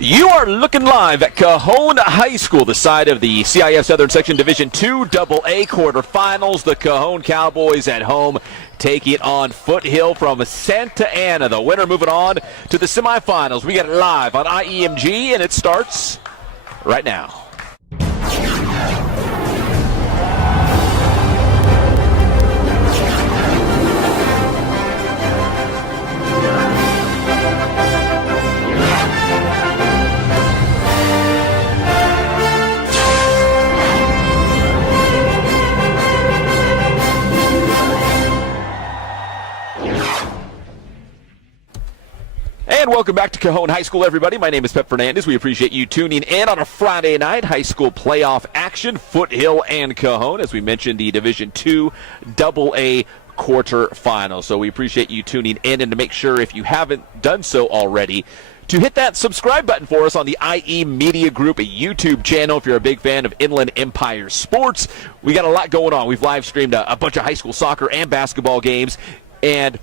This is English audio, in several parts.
You are looking live at Cajon High School, the side of the CIF Southern Section Division II AA quarterfinals. The Cajon Cowboys at home taking on Foothill from Santa Ana. The winner moving on to the semifinals. We get it live on IEMG, and it starts right now. And welcome back to Cajon High School, everybody. My name is Pep Fernandez. We appreciate you tuning in on a Friday night high school playoff action, Foothill and Cajon. As we mentioned, the Division II AA quarterfinals. So we appreciate you tuning in, and to make sure, if you haven't done so already, to hit that subscribe button for us on the IE Media Group, a YouTube channel. If you're a big fan of Inland Empire sports, we got a lot going on. We've live streamed a bunch of high school soccer and basketball games, and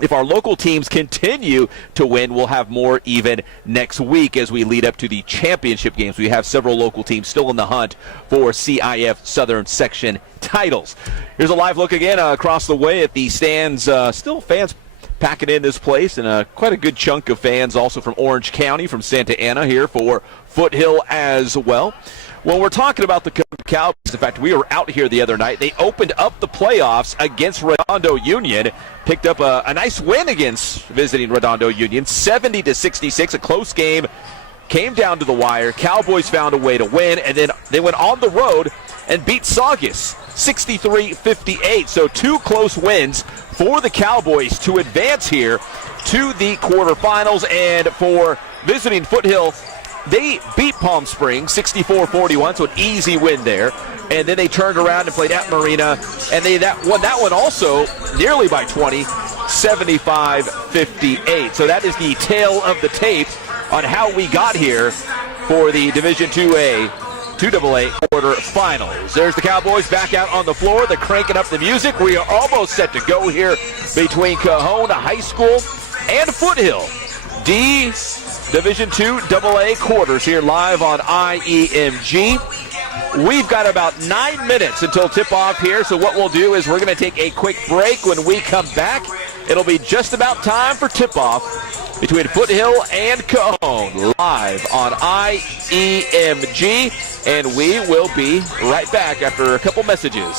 if our local teams continue to win, we'll have more even next week as we lead up to the championship games. We have several local teams still in the hunt for CIF Southern Section titles. Here's a live look again across the way at the stands. Still fans packing in this place, and quite a good chunk of fans also from Orange County, from Santa Ana here for Foothill as well. When we're talking about the Cowboys, in fact, we were out here the other night. They opened up the playoffs against Redondo Union, picked up a nice win against visiting Redondo Union, 70-66, a close game, came down to the wire. Cowboys found a way to win, and then they went on the road and beat Saugus 63-58. So two close wins for the Cowboys to advance here to the quarterfinals. And for visiting Foothill, they beat Palm Springs 64-41, so an easy win there. And then they turned around and played at Marina, and they won that one also nearly by 20, 75-58. So that is the tale of the tape on how we got here for the Division II AA quarterfinals. There's the Cowboys back out on the floor. They're cranking up the music. We are almost set to go here between Cajon High School and Foothill. Division II AA quarters here live on IEMG. We've got about 9 minutes until tip-off here, so what we'll do is we're going to take a quick break. When we come back, it'll be just about time for tip-off between Foothill and Cajon live on IEMG, and we will be right back after a couple messages.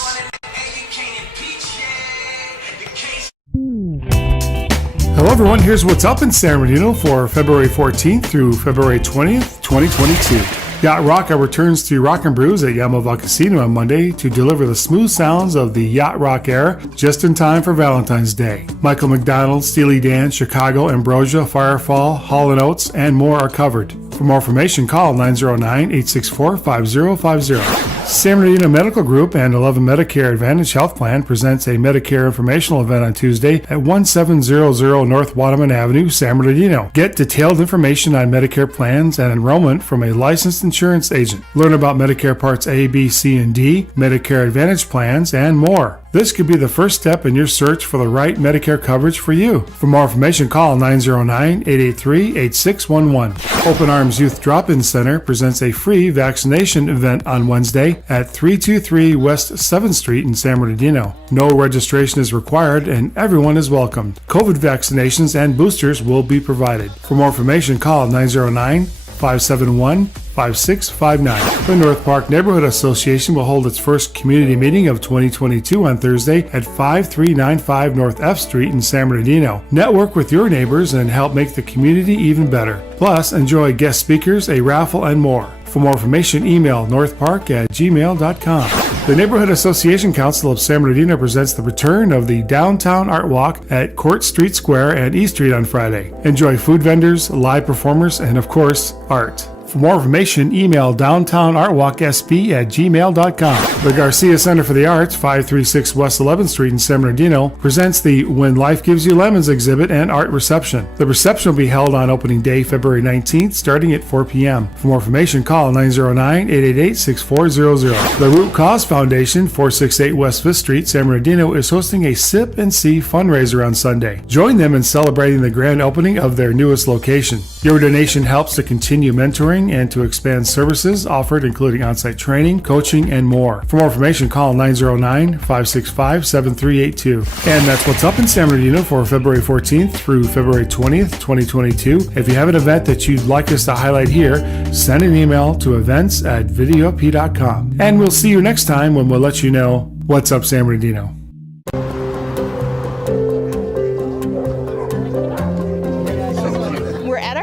Hello everyone, here's what's up in San Bernardino for February 14th through February 20th, 2022. Yacht Rock returns to Rock and Brews at Yaamava Casino on Monday to deliver the smooth sounds of the Yacht Rock era just in time for Valentine's Day. Michael McDonald, Steely Dan, Chicago, Ambrosia, Firefall, Hall & Oates, and more are covered. For more information, call 909-864-5050. San Bernardino Medical Group and 11 Medicare Advantage Health Plan presents a Medicare informational event on Tuesday at 1700 North Waterman Avenue, San Bernardino. Get detailed information on Medicare plans and enrollment from a licensed insurance agent. Learn about Medicare Parts A, B, C, and D, Medicare Advantage plans, and more. This could be the first step in your search for the right Medicare coverage for you. For more information, call 909-883-8611. Open Arms Youth Drop-In Center presents a free vaccination event on Wednesday at 323 West 7th Street in San Bernardino. No registration is required and everyone is welcomed. COVID vaccinations and boosters will be provided. For more information, call 909-571-5659. The North Park Neighborhood Association will hold its first community meeting of 2022 on Thursday at 5395 North F Street in San Bernardino. Network with your neighbors and help make the community even better. Plus, enjoy guest speakers, a raffle, and more. For more information, email northpark@gmail.com. The Neighborhood Association Council of San Bernardino presents the return of the Downtown Art Walk at Court Street Square and E Street on Friday. Enjoy food vendors, live performers, and of course, art. For more information, email downtownartwalksb@gmail.com. The Garcia Center for the Arts, 536 West 11th Street in San Bernardino, presents the When Life Gives You Lemons exhibit and art reception. The reception will be held on opening day, February 19th, starting at 4 p.m. For more information, call 909-888-6400. The Root Cause Foundation, 468 West 5th Street, San Bernardino, is hosting a Sip and See fundraiser on Sunday. Join them in celebrating the grand opening of their newest location. Your donation helps to continue mentoring and to expand services offered, including on-site training, coaching, and more. For more information, call 909-565-7382. And that's what's up in San Bernardino for February 14th through February 20th, 2022. If you have an event that you'd like us to highlight here, send an email to events@videop.com. And we'll see you next time when we'll let you know what's up San Bernardino.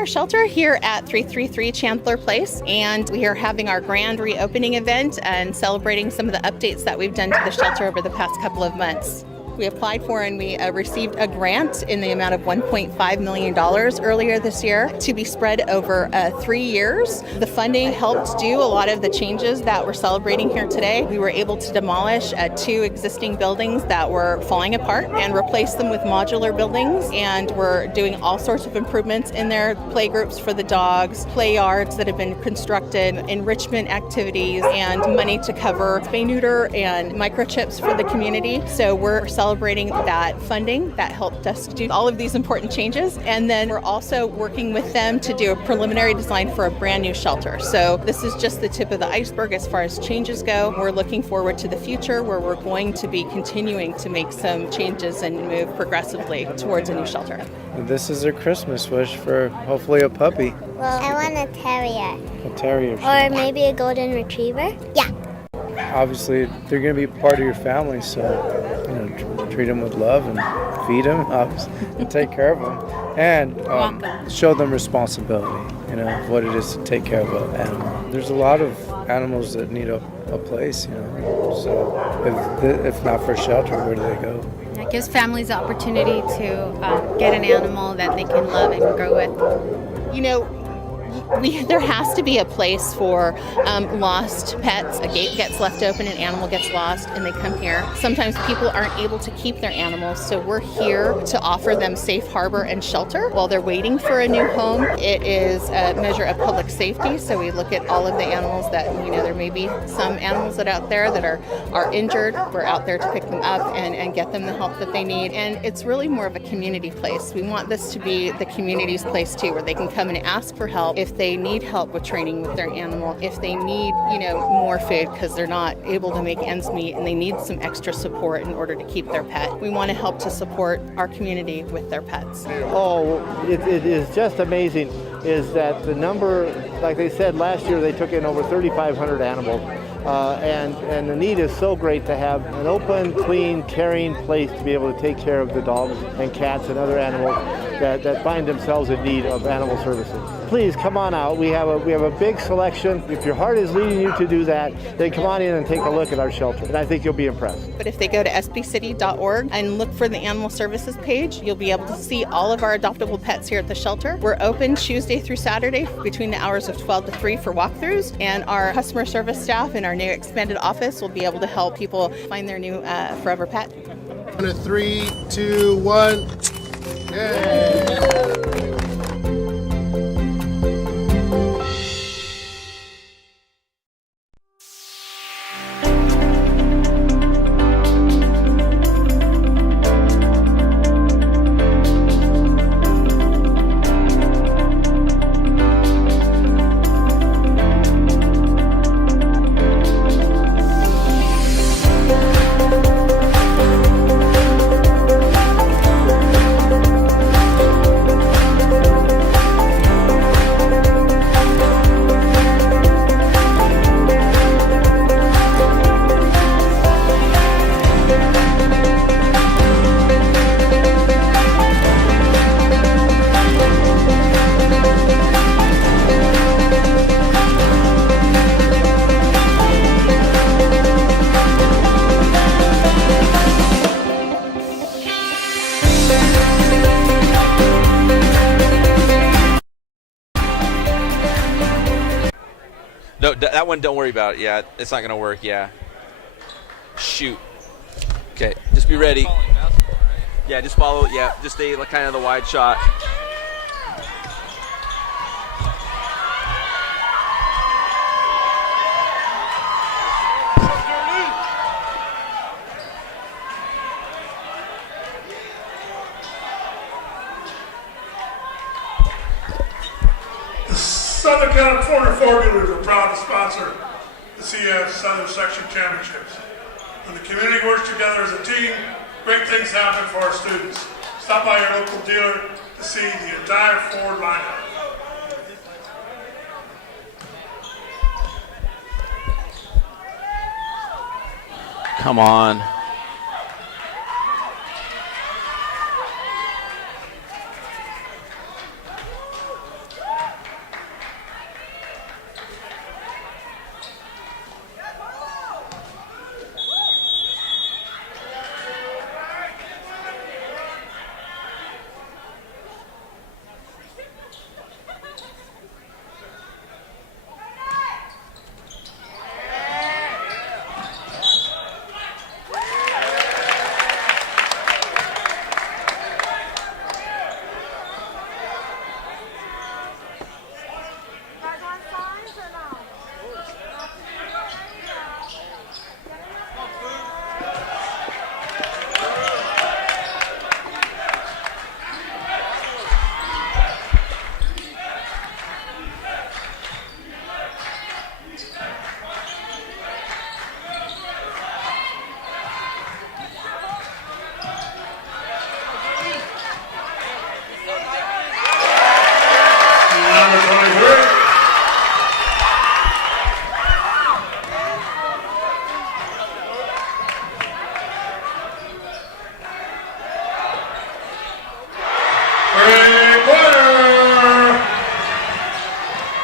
Shelter here at 333 Chandler Place, and we are having our grand reopening event and celebrating some of the updates that we've done to the shelter over the past couple of months. We applied for and we received a grant in the amount of $1.5 million earlier this year to be spread over 3 years. The funding helped do a lot of the changes that we're celebrating here today. We were able to demolish 2 existing buildings that were falling apart and replace them with modular buildings, and we're doing all sorts of improvements in there, play groups for the dogs, play yards that have been constructed, enrichment activities, and money to cover spay-neuter and microchips for the community. So we're celebrating that funding that helped us do all of these important changes. And then we're also working with them to do a preliminary design for a brand new shelter. So this is just the tip of the iceberg as far as changes go. We're looking forward to the future where we're going to be continuing to make some changes and move progressively towards a new shelter. This is their Christmas wish for hopefully a puppy. Well, I want a terrier. A terrier. Or maybe a golden retriever. Yeah. Obviously, they're going to be part of your family, so treat them with love and feed them, obviously, and take care of them, and show them responsibility. What it is to take care of an animal. There's a lot of animals that need a place. So if not for shelter, where do they go? It gives families the opportunity to get an animal that they can love and grow with. There has to be a place for lost pets. A gate gets left open, an animal gets lost, and they come here. Sometimes people aren't able to keep their animals, so we're here to offer them safe harbor and shelter while they're waiting for a new home. It is a measure of public safety, so we look at all of the animals that, there may be some animals that out there that are injured. We're out there to pick them up and get them the help that they need. And it's really more of a community place. We want this to be the community's place too, where they can come and ask for help if they need help with training with their animal, if they need, more food because they're not able to make ends meet and they need some extra support in order to keep their pet. We want to help to support our community with their pets. Oh, it is just amazing is that the number, like they said last year, they took in over 3,500 animals. And the need is so great to have an open, clean, caring place to be able to take care of the dogs and cats and other animals that find themselves in need of animal services. Please come on out. We have a big selection. If your heart is leading you to do that, then come on in and take a look at our shelter, and I think you'll be impressed. But if they go to sbcity.org and look for the Animal Services page, you'll be able to see all of our adoptable pets here at the shelter. We're open Tuesday through Saturday between the hours of 12 to 3 for walkthroughs, and our customer service staff in our new expanded office will be able to help people find their new forever pet. 3, 2, 1. Yay! No, that one, don't worry about it. Yeah, it's not going to work. Yeah. Shoot. Okay, just be ready. Yeah, just follow. Yeah, just stay kind of the wide shot. Southern California Four Wheelers are proud to sponsor the CS Southern Section Championships. When the community works together as a team, great things happen for our students. Stop by your local dealer to see the entire Ford lineup. Come on.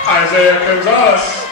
Isaiah Gonzalez.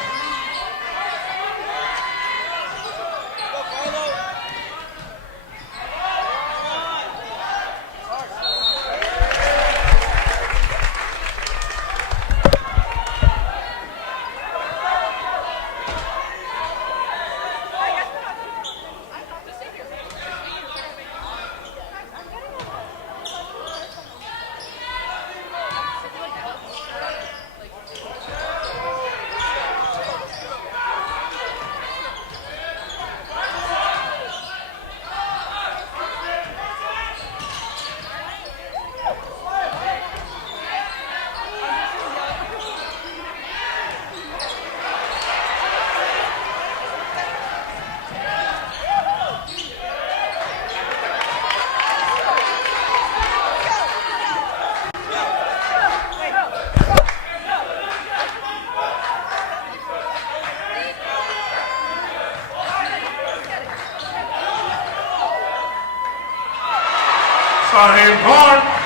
Sahib Park.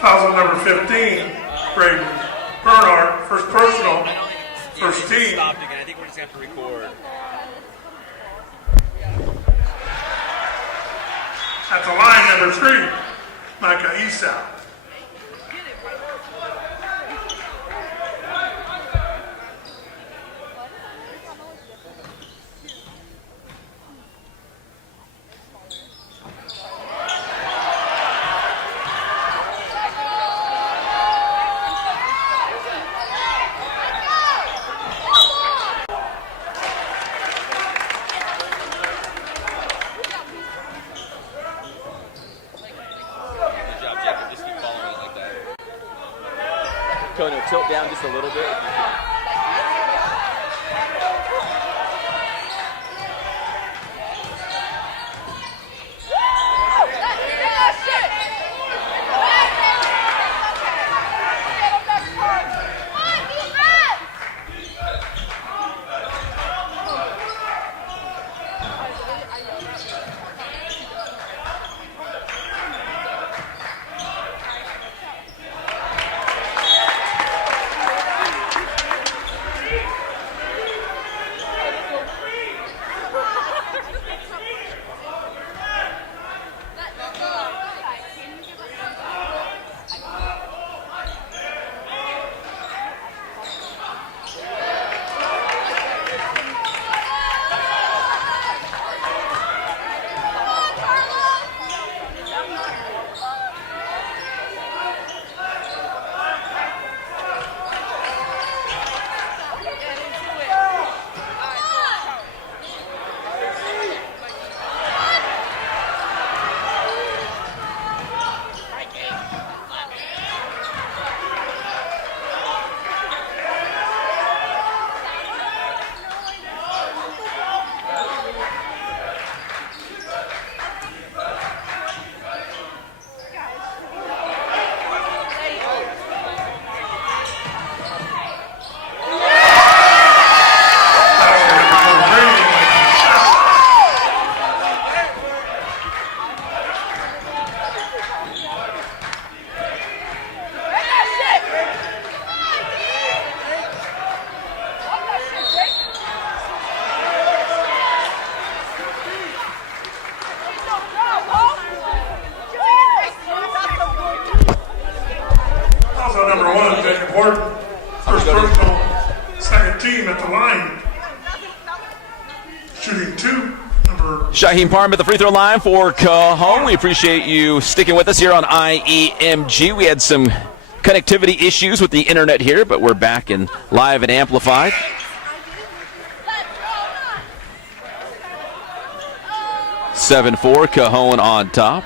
Foul number 15, Braden Bernard, first personal, first team. Stopped again. I think we're just going to have to record. At the line, number 3, Micah Esau. Kono, tilt down just a little bit if you can. Shooting 2, number Shaheem Parham at the free throw line for Cajon. We appreciate you sticking with us here on IEMG. We had some connectivity issues with the internet here, but we're back and live and amplified. (7-4) Cajon on top.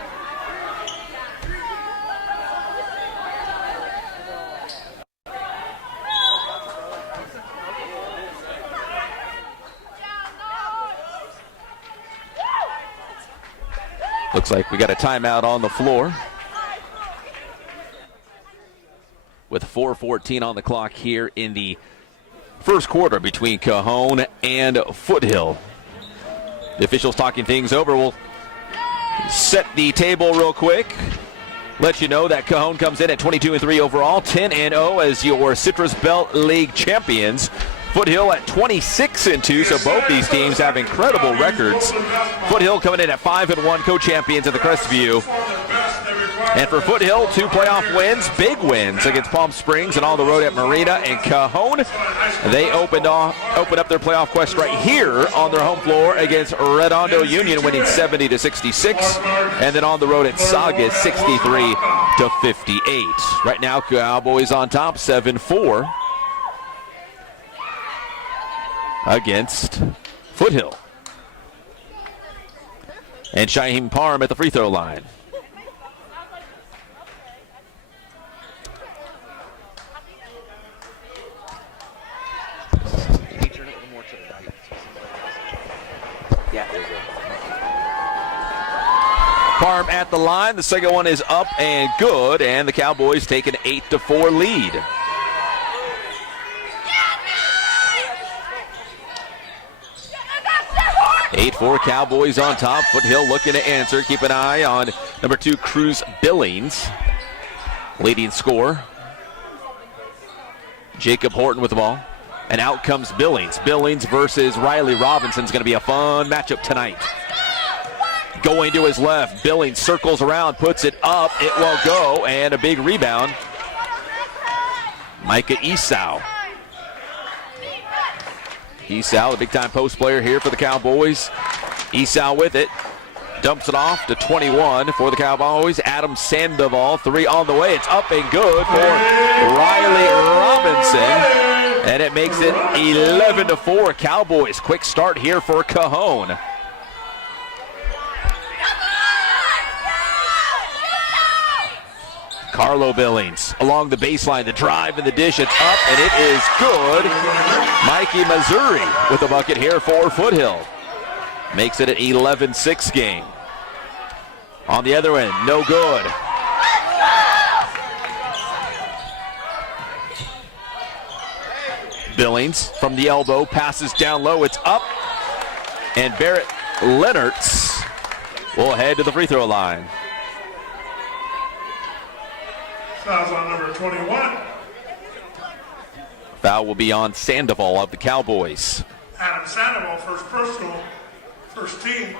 Looks like we got a timeout on the floor with 4:14 on the clock here in the first quarter between Cajon and Foothill. The officials talking things over. We'll set the table real quick. Let you know that Cajon comes in at 22-3 overall, 10-0 as your Citrus Belt League champions. Foothill at 26-2, so both these teams have incredible records. Foothill coming in at 5-1, co-champions of the Crestview. And for Foothill, 2 playoff wins, big wins against Palm Springs and on the road at Marina and Cajon. They opened up their playoff quest right here on their home floor against Redondo Union, winning 70-66, and then on the road at Saugus, 63-58. Right now, Cowboys on top, 7-4. Against Foothill. And Shaheem Parham at the free throw line. Parham at the line. The second one is up and good, and the Cowboys take an 8-4 lead. (8-4) Cowboys on top. Foothill looking to answer. Keep an eye on number 2, Cruz Billings, leading scorer. Jacob Horton with the ball. And out comes Billings. Billings versus Riley Robinson is going to be a fun matchup tonight. Going to his left. Billings circles around, puts it up. It will go, and a big rebound. Micah Esau. Esau, the big-time post player here for the Cowboys. Esau with it. Dumps it off to 21 for the Cowboys. Adam Sandoval, 3 on the way. It's up and good for Riley Robinson. And it makes it 11-4 Cowboys. Quick start here for Cajon. Carlo Billings along the baseline, the drive and the dish, it's up and it is good. Mikey Missouri with the bucket here for Foothill. Makes it an 11-6 game. On the other end, no good. Billings from the elbow, passes down low, it's up. And Barrett Lennertz will head to the free throw line. Foul's on number 21. Foul will be on Sandoval of the Cowboys. Adam Sandoval, first personal, first team.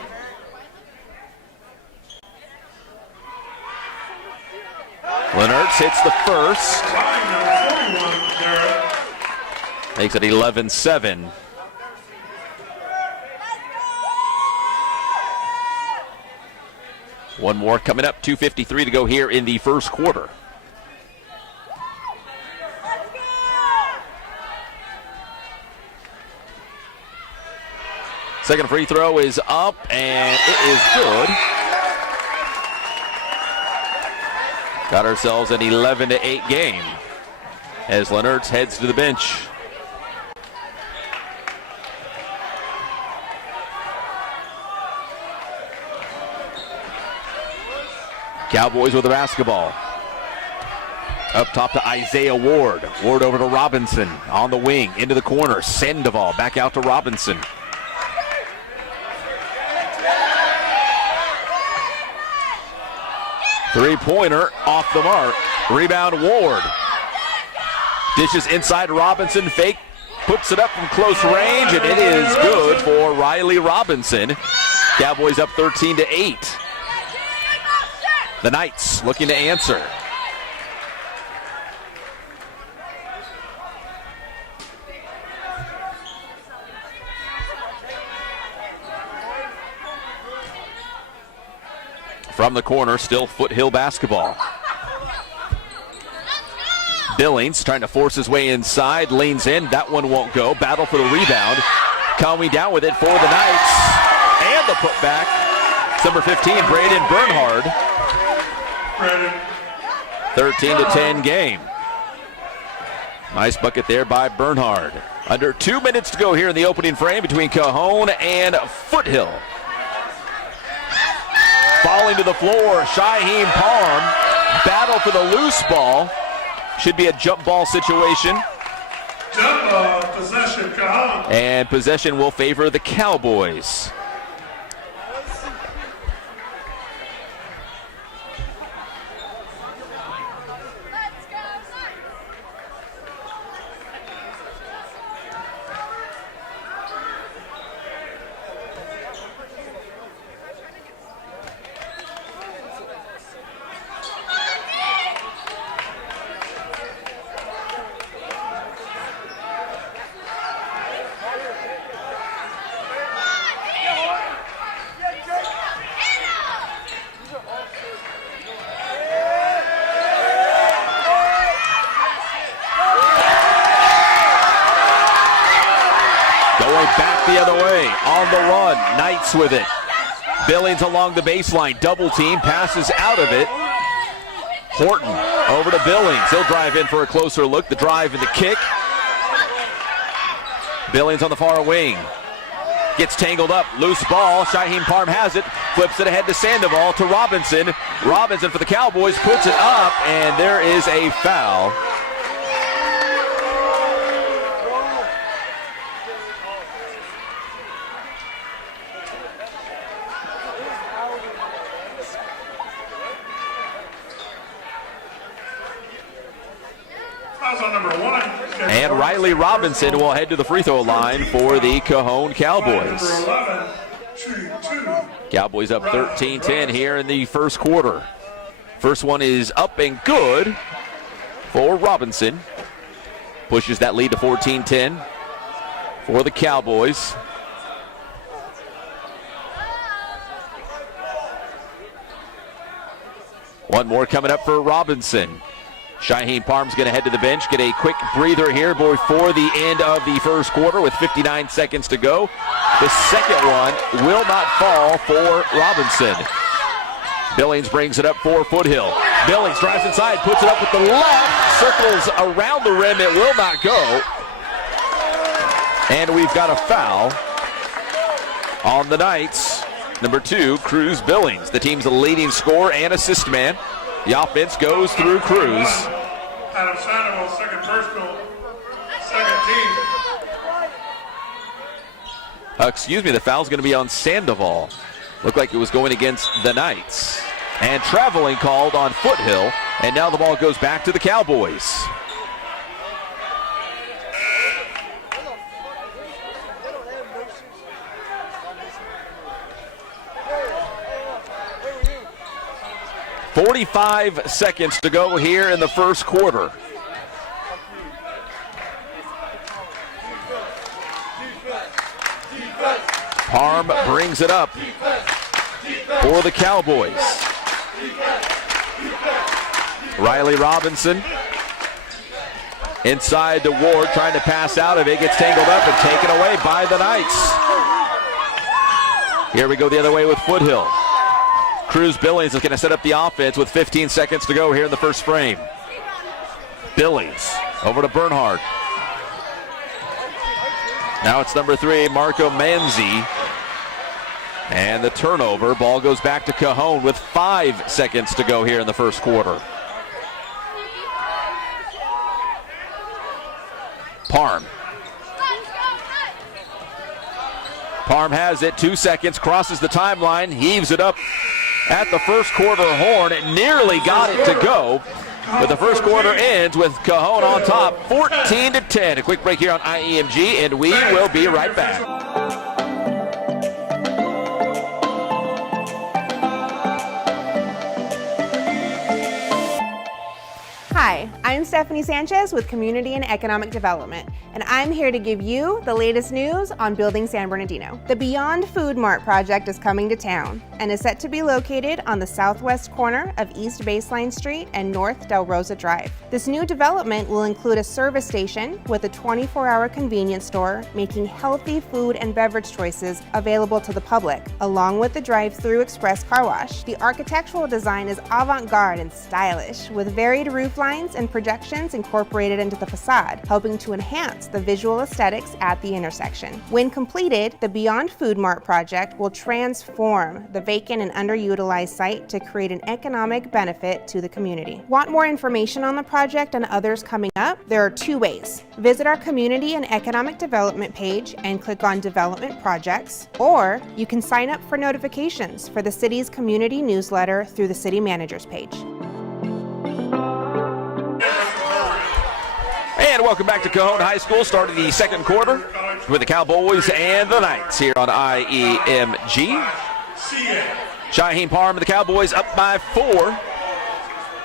Lennertz hits the first. Line number 41, Garrett. Makes it 11-7. One more coming up, 2:53 to go here in the first quarter. Second free throw is up, and it is good. Got ourselves an 11-8 game as Lennertz heads to the bench. Cowboys with the basketball. Up top to Isaiah Ward. Ward over to Robinson on the wing, into the corner. Sandoval back out to Robinson. Three-pointer off the mark. Rebound Ward. Dishes inside Robinson. Fake. Puts it up from close range, and it is good for Riley Robinson. Cowboys up 13-8. The Knights looking to answer. From the corner, still Foothill basketball. Billings trying to force his way inside, leans in. That one won't go. Battle for the rebound. Conway down with it for the Knights. And the putback. It's number 15, Braden Bernhard. 13-10 game. Nice bucket there by Bernhard. Under 2 minutes to go here in the opening frame between Cajon and Foothill. Falling to the floor, Shaheem Palm. Battle for the loose ball. Should be a jump ball situation. Jump ball, possession, Cajon. And possession will favor the Cowboys. Back the other way, on the run, Knights with it. Billings along the baseline, double team, passes out of it. Horton over to Billings. He'll drive in for a closer look. The drive and the kick. Billings on the far wing. Gets tangled up, loose ball. Shaheem Parm has it, flips it ahead to Sandoval, to Robinson. Robinson for the Cowboys, puts it up, and there is a foul. And Riley Robinson will head to the free throw line for the Cajon Cowboys. Cowboys up 13-10 here in the first quarter. First one is up and good for Robinson. Pushes that lead to 14-10 for the Cowboys. One more coming up for Robinson. Shaheem Parm's going to head to the bench, get a quick breather here before the end of the first quarter with 59 seconds to go. The second one will not fall for Robinson. Billings brings it up for Foothill. Billings drives inside, puts it up with the left, circles around the rim, it will not go. And we've got a foul on the Knights. Number 2, Cruz Billings, the team's leading scorer and assist man. The offense goes through Cruz. Adam Sandoval, second personal, second team. The foul's going to be on Sandoval. Looked like it was going against the Knights. And traveling called on Foothill. And now the ball goes back to the Cowboys. .45 seconds to go here in the first quarter. Parm brings it up for the Cowboys. Riley Robinson inside to Ward, trying to pass out of it, gets tangled up and taken away by the Knights. Here we go the other way with Foothill. Cruz Billings is going to set up the offense with 15 seconds to go here in the first frame. Billings over to Bernhard. Now it's number 3, Marco Manzi. And the turnover. Ball goes back to Cajon with 5 seconds to go here in the first quarter. Parm. Parm has it, 2 seconds, crosses the timeline, heaves it up at the first quarter horn. It nearly got it to go, but the first quarter ends with Cajon on top, 14-10. A quick break here on IEMG, and we will be right back. Hi, I'm Stephanie Sanchez with Community and Economic Development. and I'm here to give you the latest news on building San Bernardino. The Beyond Food Mart project is coming to town and is set to be located on the southwest corner of East Baseline Street and North Del Rosa Drive. This new development will include a service station with a 24-hour convenience store, making healthy food and beverage choices available to the public, along with the drive-through express car wash. The architectural design is avant-garde and stylish, with varied roof lines and projections incorporated into the facade, helping to enhance the visual aesthetics at the intersection. When completed, the Beyond Food Mart project will transform the vacant and underutilized site to create an economic benefit to the community. Want more information on the project and others coming up? There are two ways. Visit our Community and Economic Development page and click on Development Projects, or you can sign up for notifications for the city's community newsletter through the City Manager's page. And welcome back to Cajon High School, starting the second quarter with the Cowboys and the Knights here on IEMG. Shyheim Parham and the Cowboys up by 4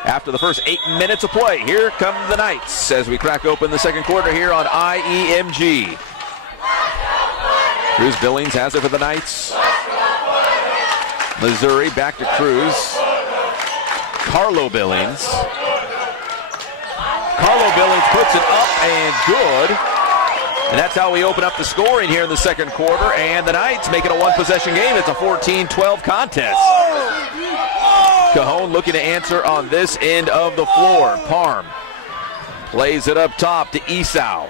after the first 8 minutes of play. Here come the Knights as we crack open the second quarter here on IEMG. Cruz Billings has it for the Knights. Missouri back to Cruz. Carlo Billings. Carlo Billings puts it up and good. And that's how we open up the scoring here in the second quarter. And the Knights make it a one-possession game. It's a 14-12 contest. Cajon looking to answer on this end of the floor. Parham plays it up top to Esau.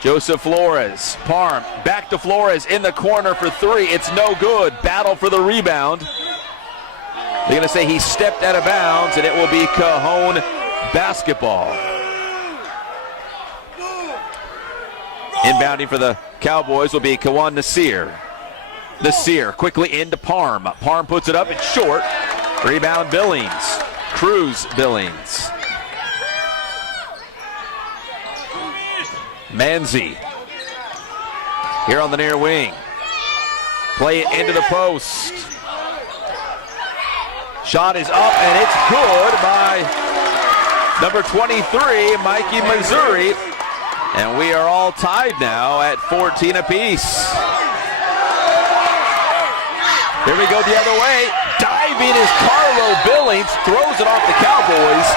Joseph Flores. Parham back to Flores in the corner for 3. It's no good. Battle for the rebound. They're going to say he stepped out of bounds, and it will be Cajon basketball. Inbounding for the Cowboys will be Kawan Nasir. Nasir quickly into Parham. Parham puts it up. It's short. Rebound Billings. Cruz Billings. Manzi. Here on the near wing. Play it into the post. Shot is up, and it's good by number 23, Mikey Missouri. And we are all tied now at 14 apiece. Here we go the other way. Diving is Carlo Billings. Throws it off the Cowboys.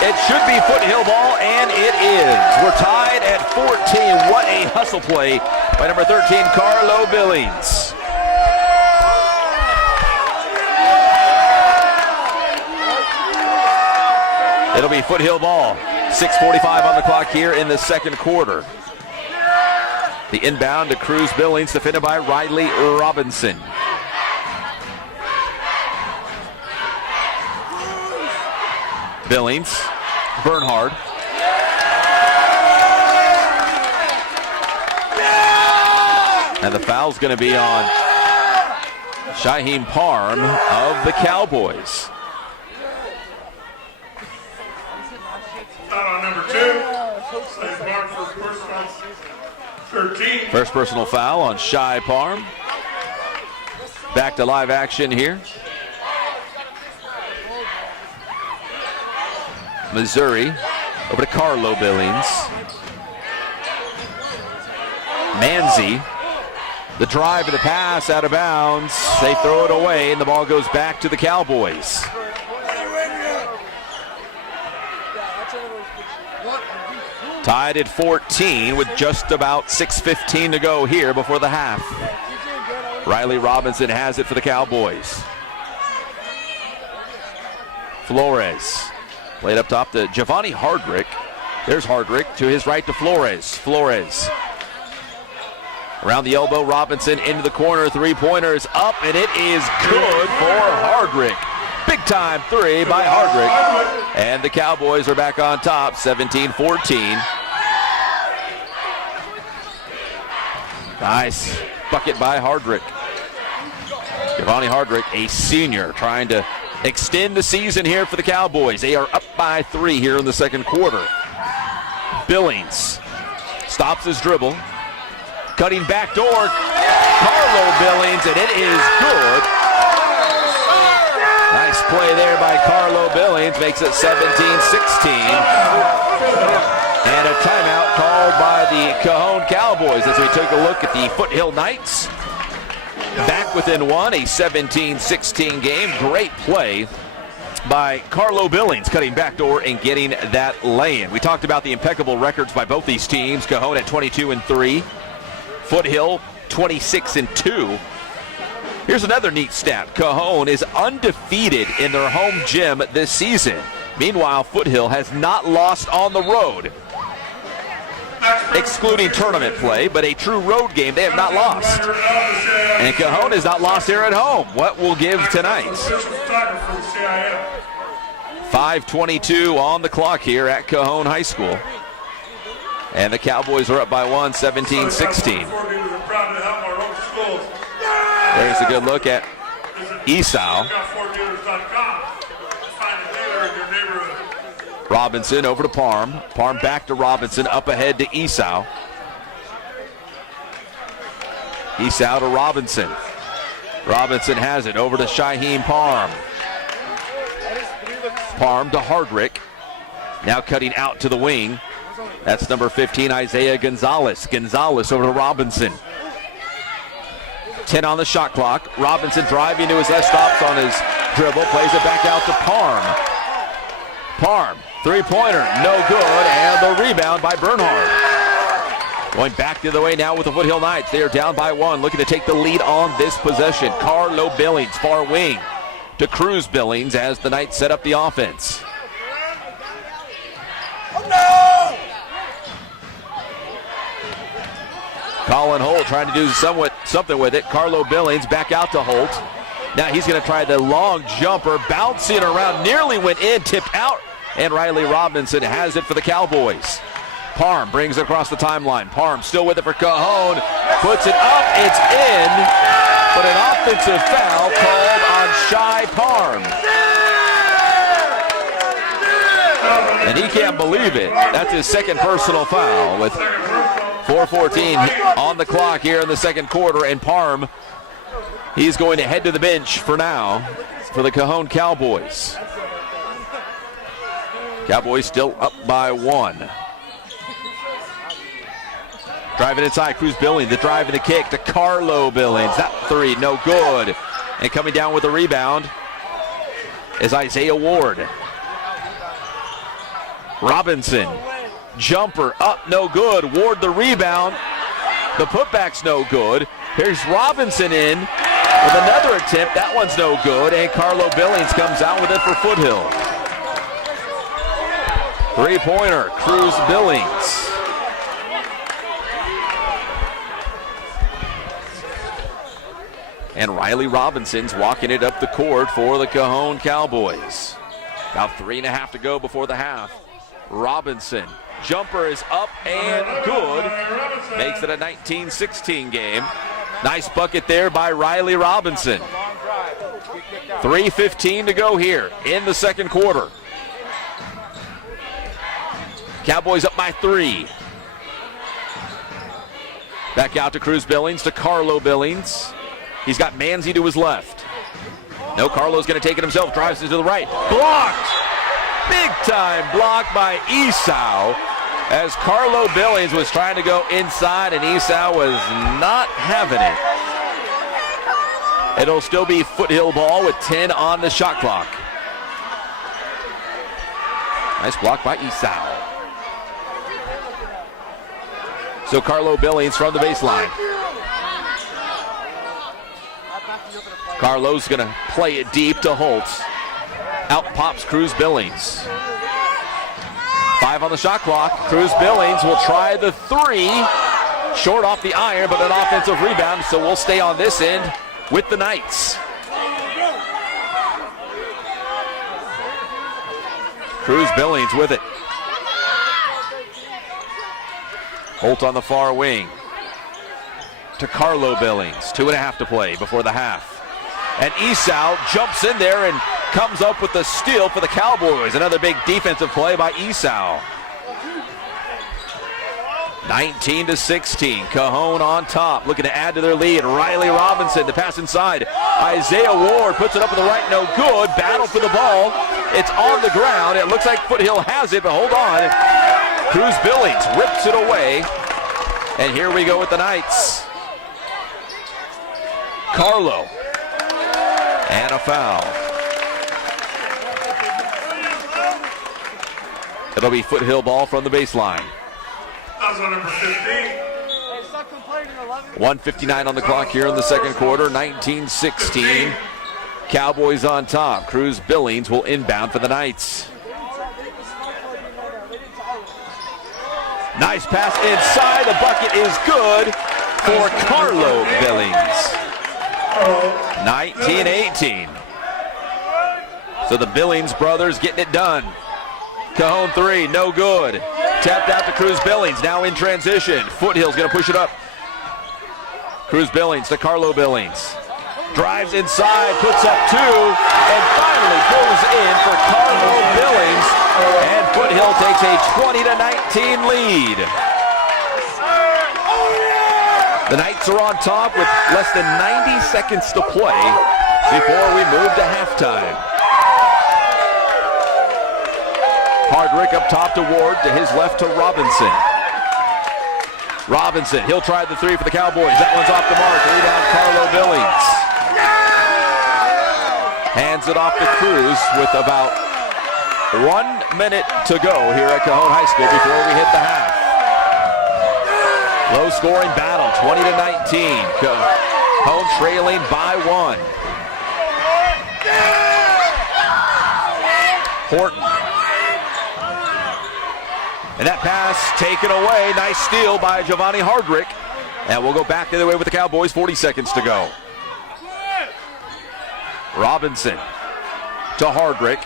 It should be foothill ball, and it is. We're tied at 14. What a hustle play by number 13, Carlo Billings. It'll be foothill ball. 6:45 on the clock here in the second quarter. The inbound to Cruz Billings, defended by Riley Robinson. Billings, Bernhard. And the foul's going to be on Shyheim Parham of the Cowboys. Foul on number 2. Save mark for personal 13. First personal foul on Shy Parham. Back to live action here. Missouri over to Carlo Billings. Manzi. The drive and the pass out of bounds. They throw it away, and the ball goes back to the Cowboys. Tied at 14 with just about 6:15 to go here before the half. Riley Robinson has it for the Cowboys. Flores played up top to Giovanni Hardrick. There's Hardrick to his right to Flores. Flores around the elbow. Robinson into the corner. Three-pointers up, and it is good for Hardrick. Big-time three by Hardrick. And the Cowboys are back on top, 17-14. Nice bucket by Hardrick. Giovanni Hardrick, a senior, trying to extend the season here for the Cowboys. They are up by 3 here in the second quarter. Billings stops his dribble. Cutting back door. Carlo Billings, and it is good. Nice play there by Carlo Billings, makes it 17-16. And a timeout called by the Cajon Cowboys as we took a look at the Foothill Knights. Back within one, a 17-16 game. Great play by Carlo Billings, cutting backdoor and getting that lay-in. We talked about the impeccable records by both these teams. Cajon at 22-3, Foothill 26-2. Here's another neat stat. Cajon is undefeated in their home gym this season. Meanwhile, Foothill has not lost on the road, excluding tournament play, but a true road game they have not lost. And Cajon has not lost here at home. What will give tonight? 5:22 on the clock here at Cajon High School. And the Cowboys are up by one, 17-16. There's a good look at Esau. Robinson over to Parm. Parm back to Robinson, up ahead to Esau. Esau to Robinson. Robinson has it over to Shaheem Parm. Parm to Hardrick. Now cutting out to the wing. That's number 15, Isaiah Gonzalez. Gonzalez over to Robinson. 10 on the shot clock. Robinson driving to his left, stops on his dribble, plays it back out to Parm. Parm, three-pointer, no good, and the rebound by Bernhard. Going back the other way now with the Foothill Knights. They are down by one, looking to take the lead on this possession. Carlo Billings, far wing, to Cruz Billings as the Knights set up the offense. Colin Holt trying to do something with it. Carlo Billings back out to Holt. Now he's going to try the long jumper, bouncing around, nearly went in, tipped out, and Riley Robinson has it for the Cowboys. Parm brings it across the timeline. Parm still with it for Cajon, puts it up, it's in, but an offensive foul called on Shy Parm. And he can't believe it. That's his second personal foul with 4:14 on the clock here in the second quarter, and Parm, he's going to head to the bench for now for the Cajon Cowboys. Cowboys still up by one. Driving inside, Cruz Billings, the drive and the kick to Carlo Billings. That three, no good. And coming down with the rebound is Isaiah Ward. Robinson, jumper up, no good. Ward the rebound. The putback's no good. Here's Robinson in with another attempt. That one's no good. And Carlo Billings comes out with it for Foothill. Three-pointer, Cruz Billings. And Riley Robinson's walking it up the court for the Cajon Cowboys. About 3.5 to go before the half. Robinson, jumper is up and good. Makes it a 19-16 game. Nice bucket there by Riley Robinson. 3:15 to go here in the second quarter. Cowboys up by 3. Back out to Cruz Billings, to Carlo Billings. He's got Manzi to his left. No, Carlo's going to take it himself. Drives it to the right. Blocked! Big time block by Esau as Carlo Billings was trying to go inside and Esau was not having it. It'll still be Foothill ball with 10 on the shot clock. Nice block by Esau. So Carlo Billings from the baseline. Carlo's going to play it deep to Holt. Out pops Cruz Billings. 5 on the shot clock. Cruz Billings will try the three. Short off the iron, but an offensive rebound, so we'll stay on this end with the Knights. Cruz Billings with it. Holt on the far wing. To Carlo Billings. 2.5 to play before the half. And Esau jumps in there and comes up with the steal for the Cowboys. Another big defensive play by Esau. 19-16. Cajon on top, looking to add to their lead. Riley Robinson to pass inside. Isaiah Ward puts it up with the right, no good. Battle for the ball. It's on the ground. It looks like Foothill has it, but hold on. Cruz Billings rips it away. And here we go with the Knights. Carlo. And a foul. It'll be Foothill ball from the baseline. That's on number 15. 1:59 on the clock here in the second quarter. 19-16. Cowboys on top. Cruz Billings will inbound for the Knights. Nice pass inside. The bucket is good for Carlo Billings. 19-18. So the Billings brothers getting it done. Cajon three, no good. Tapped out to Cruz Billings, now in transition. Foothill's gonna push it up. Cruz Billings to Carlo Billings. Drives inside, puts up two, and finally goes in for Carlo Billings. And Foothill takes a 20-19 lead. The Knights are on top with less than 90 seconds to play before we move to halftime. Hardrick up top to Ward, to his left to Robinson. Robinson, he'll try the three for the Cowboys. That one's off the mark. Rebound, Carlo Billings. Hands it off to Cruz with about 1 minute to go here at Cajon High School before we hit the half. Low scoring battle, 20-19. Cajon trailing by 1. Horton. And that pass taken away. Nice steal by Giovanni Hardrick. And we'll go back the other way with the Cowboys. 40 seconds to go. Robinson to Hardrick.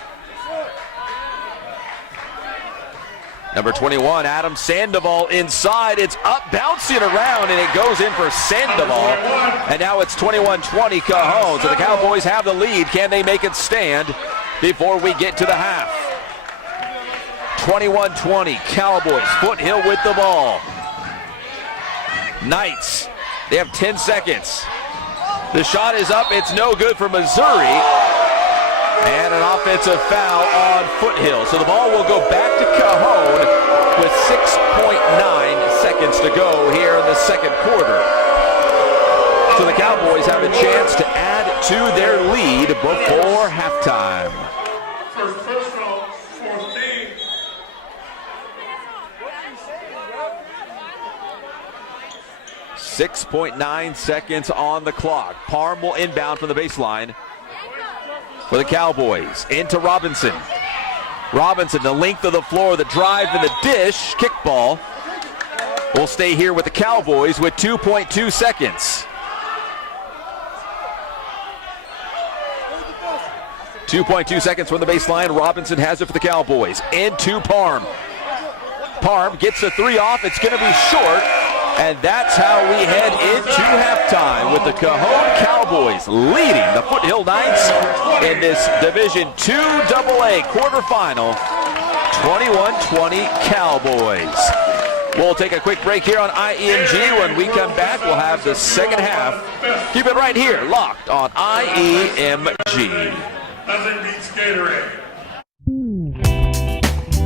Number 21, Adam Sandoval inside. It's up, bouncing around, and it goes in for Sandoval. And now it's 21-20 Cajon. So the Cowboys have the lead. Can they make it stand before we get to the half? 21-20, Cowboys, Foothill with the ball. Knights, they have 10 seconds. The shot is up, it's no good for Missouri. And an offensive foul on Foothill. So the ball will go back to Cajon with 6.9 seconds to go here in the second quarter. So the Cowboys have a chance to add to their lead before halftime. First personal, 14. .9 seconds on the clock. Parham will inbound from the baseline for the Cowboys. Into Robinson. Robinson, the length of the floor, the drive and the dish. Kickball will stay here with the Cowboys with 2.2 seconds. 2.2 seconds from the baseline. Robinson has it for the Cowboys. Into Parham. Parham gets the three off. It's going to be short. And that's how we head into halftime with the Cajon Cowboys leading the Foothill Knights in this Division II AA quarterfinal. 21-20 Cowboys. We'll take a quick break here on IEMG. When we come back, we'll have the second half. Keep it right here, locked on IEMG. Nothing beats Gatorade.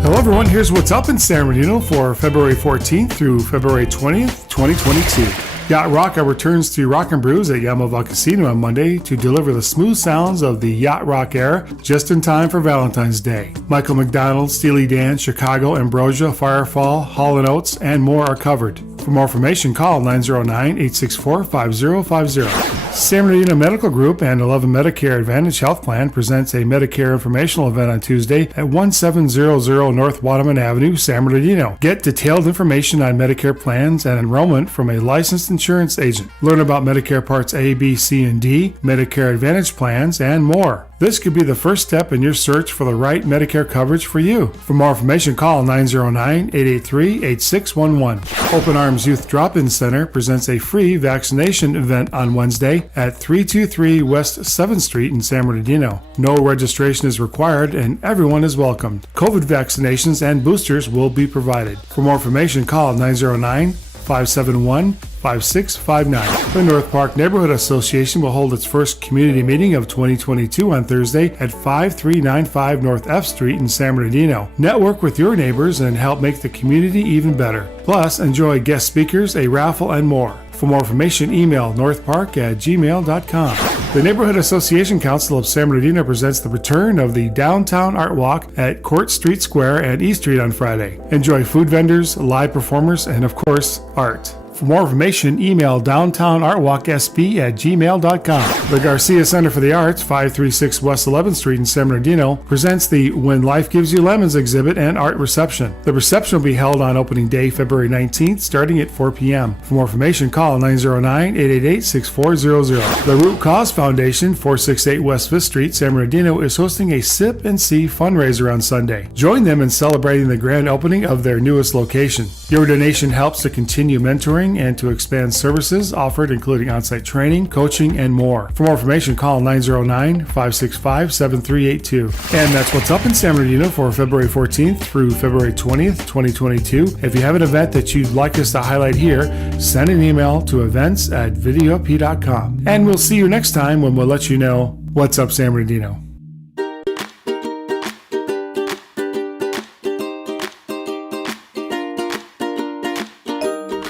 Hello everyone, here's what's up in San Bernardino for February 14th through February 20th, 2022. Yacht Rock returns to Rock and Brews at Yamovah Casino on Monday to deliver the smooth sounds of the Yacht Rock era just in time for Valentine's Day. Michael McDonald, Steely Dan, Chicago, Ambrosia, Firefall, Hall & Oates, and more are covered. For more information, call 909-864-5050. San Bernardino Medical Group and 11 Medicare Advantage Health Plan presents a Medicare informational event on Tuesday at 1700 North Waterman Avenue, San Bernardino. Get detailed information on Medicare plans and enrollment from a licensed insurance agent. Learn about Medicare Parts A, B, C, and D, Medicare Advantage plans, and more. This could be the first step in your search for the right Medicare coverage for you. For more information, call 909-883-8611. Open Arms Youth Drop-In Center presents a free vaccination event on Wednesday at 323 West 7th Street in San Bernardino. No registration is required and everyone is welcomed. COVID vaccinations and boosters will be provided. For more information, call 909-571-5659. The North Park Neighborhood Association will hold its first community meeting of 2022 on Thursday at 5395 North F Street in San Bernardino. Network with your neighbors and help make the community even better. Plus, enjoy guest speakers, a raffle, and more. For more information, email northpark@gmail.com. The Neighborhood Association Council of San Bernardino presents the return of the Downtown Art Walk at Court Street Square and E Street on Friday. Enjoy food vendors, live performers, and of course, art. For more information, email downtownartwalksb@gmail.com. The Garcia Center for the Arts, 536 West 11th Street in San Bernardino, presents the When Life Gives You Lemons exhibit and art reception. The reception will be held on opening day, February 19th, starting at 4 p.m. For more information, call 909-888-6400. The Root Cause Foundation, 468 West 5th Street, San Bernardino, is hosting a Sip and See fundraiser on Sunday. Join them in celebrating the grand opening of their newest location. Your donation helps to continue mentoring and to expand services offered, including on-site training, coaching, and more. For more information, call 909-565-7382. And that's what's up in San Bernardino for February 14th through February 20th, 2022. If you have an event that you'd like us to highlight here, send an email to events@videop.com. And we'll see you next time when we'll let you know what's up San Bernardino.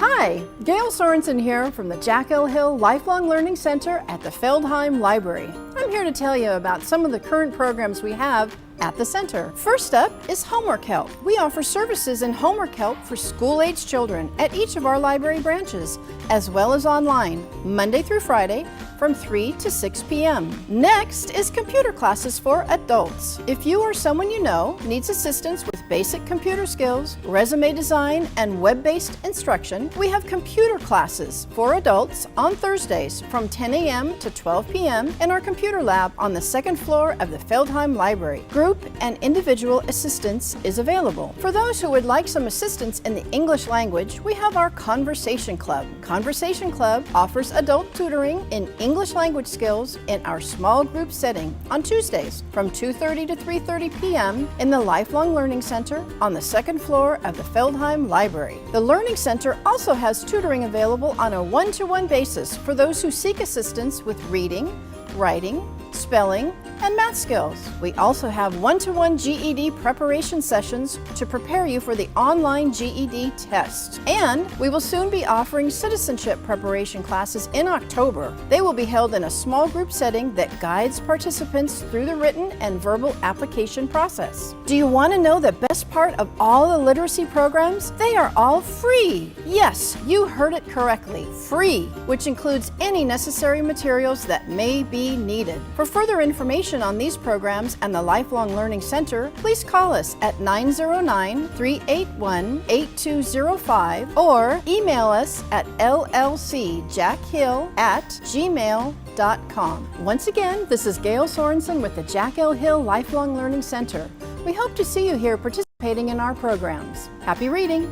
Hi, Gail Sorensen here from the Jack L. Hill Lifelong Learning Center at the Feldheim Library. I'm here to tell you about some of the current programs we have at the center. First up is Homework Help. We offer services in homework help for school-age children at each of our library branches, as well as online, Monday through Friday, from 3 to 6 p.m. Next is computer classes for adults. If you or someone you know needs assistance with basic computer skills, resume design, and web-based instruction, we have computer classes for adults on Thursdays from 10 a.m. to 12 p.m. in our computer lab on the second floor of the Feldheim Library. Group and individual assistance is available. For those who would like some assistance in the English language, we have our Conversation Club. Conversation Club offers adult tutoring in English language skills in our small group setting on Tuesdays from 2:30 to 3:30 p.m. in the Lifelong Learning Center on the second floor of the Feldheim Library. The Learning Center also has tutoring available on a one-to-one basis for those who seek assistance with reading, writing, spelling, and math skills. We also have one-to-one GED preparation sessions to prepare you for the online GED test. And we will soon be offering citizenship preparation classes in October. They will be held in a small group setting that guides participants through the written and verbal application process. Do you want to know the best part of all the literacy programs? They are all free. Yes, you heard it correctly, free, which includes any necessary materials that may be needed. For further information on these programs and the Lifelong Learning Center, please call us at 909-381-8205 or email us at llcjackhill@gmail.com. Once again, this is Gail Sorensen with the Jack L. Hill Lifelong Learning Center. We hope to see you here participating in our programs. Happy reading!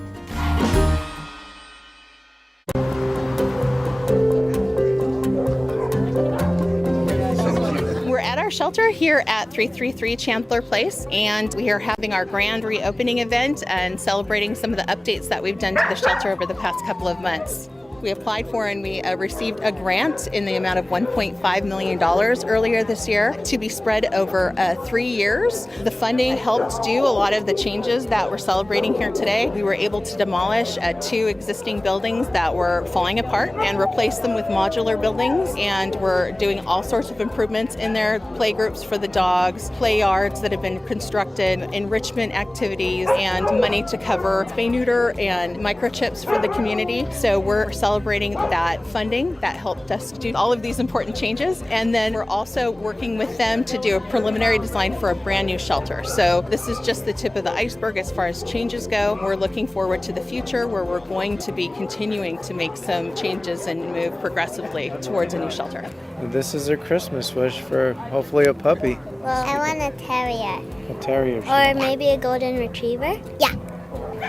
Our shelter here at 333 Chandler Place, and we are having our grand reopening event and celebrating some of the updates that we've done to the shelter over the past couple of months. We applied for and we received a grant in the amount of $1.5 million earlier this year to be spread over 3 years. The funding helped do a lot of the changes that we're celebrating here today. We were able to demolish 2 existing buildings that were falling apart and replace them with modular buildings, and we're doing all sorts of improvements in there, play groups for the dogs, play yards that have been constructed, enrichment activities, and money to cover spay neuter and microchips for the community. So we're celebrating that funding that helped us do all of these important changes. And then we're also working with them to do a preliminary design for a brand new shelter. So this is just the tip of the iceberg as far as changes go. We're looking forward to the future where we're going to be continuing to make some changes and move progressively towards a new shelter. This is a Christmas wish for hopefully a puppy. Well, I want a terrier. A terrier. Or maybe a golden retriever. Yeah.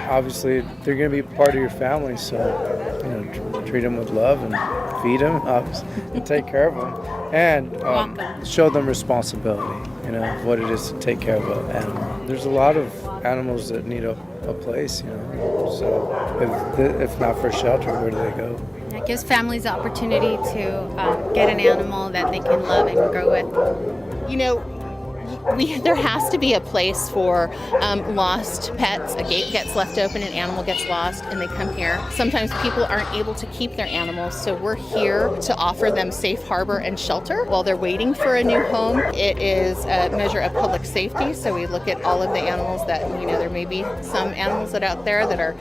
Obviously, they're going to be part of your family, so treat them with love and feed them, and take care of them, and show them responsibility. What it is to take care of an animal. There's a lot of animals that need a place. So if not for shelter, where do they go? It gives families the opportunity to get an animal that they can love and grow with. There has to be a place for lost pets. A gate gets left open, an animal gets lost, and they come here. Sometimes people aren't able to keep their animals, so we're here to offer them safe harbor and shelter while they're waiting for a new home. It is a measure of public safety, so we look at all of the animals that, there may be some animals that out there that are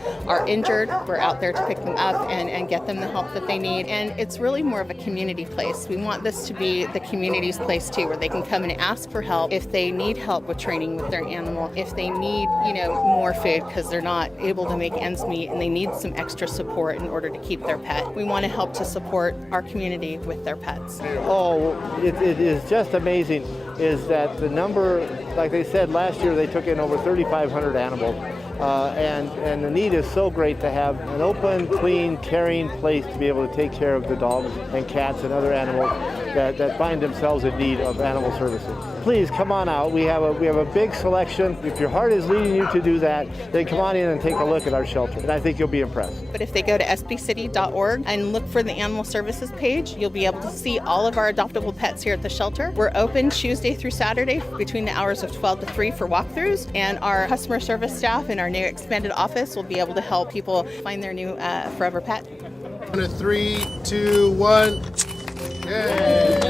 injured. We're out there to pick them up and get them the help that they need. And it's really more of a community place. We want this to be the community's place too, where they can come and ask for help if they need help with training with their animal, if they need, more food because they're not able to make ends meet and they need some extra support in order to keep their pet. We want to help to support our community with their pets. Oh, it is just amazing is that the number, like they said, last year they took in over 3,500 animals. And the need is so great to have an open, clean, caring place to be able to take care of the dogs and cats and other animals that find themselves in need of animal services. Please come on out. We have a big selection. If your heart is leading you to do that, then come on in and take a look at our shelter. And I think you'll be impressed. But if they go to sbcity.org and look for the Animal Services page, you'll be able to see all of our adoptable pets here at the shelter. We're open Tuesday through Saturday between the hours of 12 to 3 for walkthroughs, and our customer service staff in our new expanded office will be able to help people find their new forever pet. 3, 2, 1. Yay!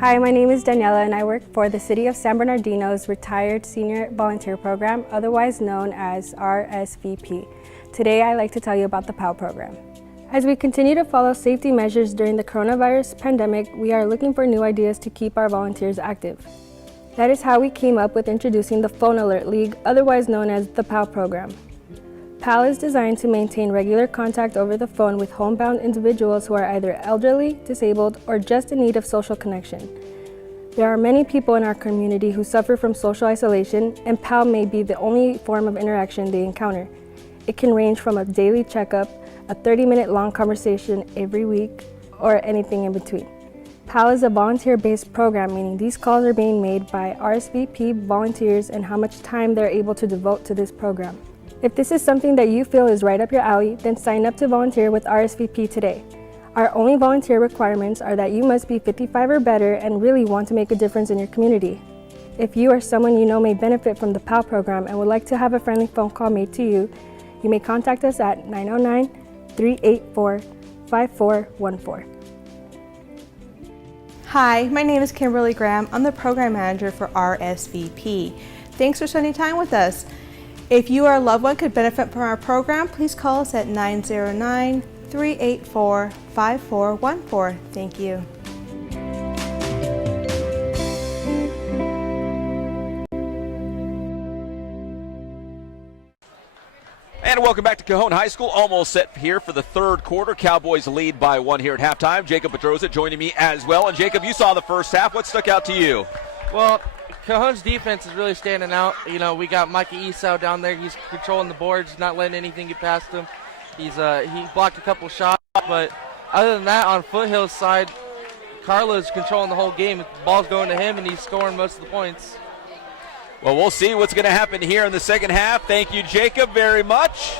Hi, my name is Daniela and I work for the City of San Bernardino's Retired Senior Volunteer Program, otherwise known as RSVP. Today I'd like to tell you about the POW program. As we continue to follow safety measures during the coronavirus pandemic, we are looking for new ideas to keep our volunteers active. That is how we came up with introducing the Phone Alert League, otherwise known as the POW program. PAL is designed to maintain regular contact over the phone with homebound individuals who are either elderly, disabled, or just in need of social connection. There are many people in our community who suffer from social isolation, and PAL may be the only form of interaction they encounter. It can range from a daily checkup, a 30-minute long conversation every week, or anything in between. PAL is a volunteer-based program, meaning these calls are being made by RSVP volunteers and how much time they're able to devote to this program. If this is something that you feel is right up your alley, then sign up to volunteer with RSVP today. Our only volunteer requirements are that you must be 55 or better and really want to make a difference in your community. If you or someone you know may benefit from the PAL program and would like to have a friendly phone call made to you, you may contact us at 909-384-5414. Hi, my name is Kimberly Graham. I'm the program manager for RSVP. Thanks for spending time with us. If you or a loved one could benefit from our program, please call us at 909-384-5414. Thank you. And welcome back to Cajon High School. Almost set here for the third quarter. Cowboys lead by 1 here at halftime. Jacob Pedroza joining me as well. And Jacob, you saw the first half. What stuck out to you? Well, Cajon's defense is really standing out. We got Mikey Esau down there. He's controlling the boards, not letting anything get past him. He blocked a couple shots, but other than that, on Foothill's side, Carla's controlling the whole game. The ball's going to him, and he's scoring most of the points. Well, we'll see what's going to happen here in the second half. Thank you, Jacob, very much.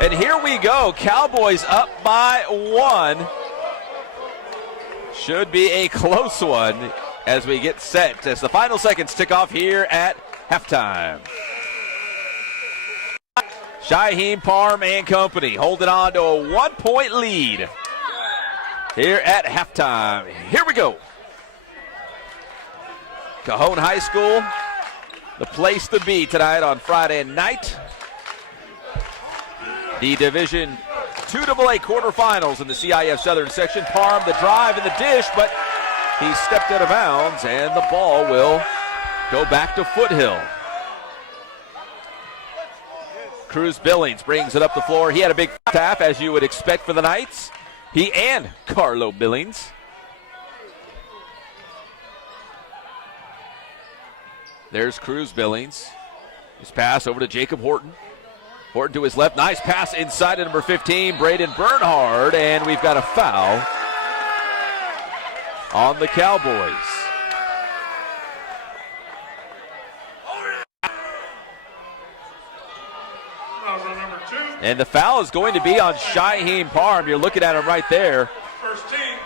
And here we go. Cowboys up by 1. Should be a close one as we get set as the final seconds tick off here at halftime. Shaheem Parm and company holding on to a 1-point lead here at halftime. Here we go. Cajon High School, the place to be tonight on Friday night. The Division II AA quarterfinals in the CIF Southern section. Parm the drive and the dish, but he stepped out of bounds, and the ball will go back to Foothill. Cruz Billings brings it up the floor. He had a big half, as you would expect for the Knights. He and Carlo Billings. There's Cruz Billings. His pass over to Jacob Horton. Horton to his left. Nice pass inside to number 15, Braden Bernhard. And we've got a foul on the Cowboys. And the foul is going to be on Shyheim Parham. You're looking at him right there.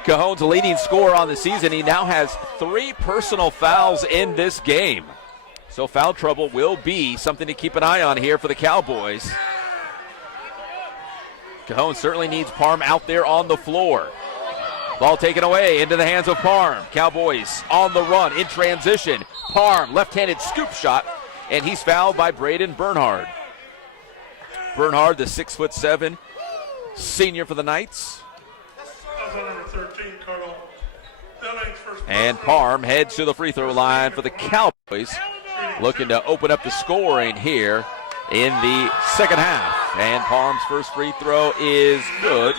Cajon's leading scorer on the season. He now has 3 personal fouls in this game. So foul trouble will be something to keep an eye on here for the Cowboys. Cajon certainly needs Parham out there on the floor. Ball taken away into the hands of Parham. Cowboys on the run in transition. Parham, left-handed scoop shot, and he's fouled by Braden Bernhard. Bernhard, the 6'7" senior for the Knights. And Parham heads to the free throw line for the Cowboys, looking to open up the scoring here in the second half. And Parham's first free throw is good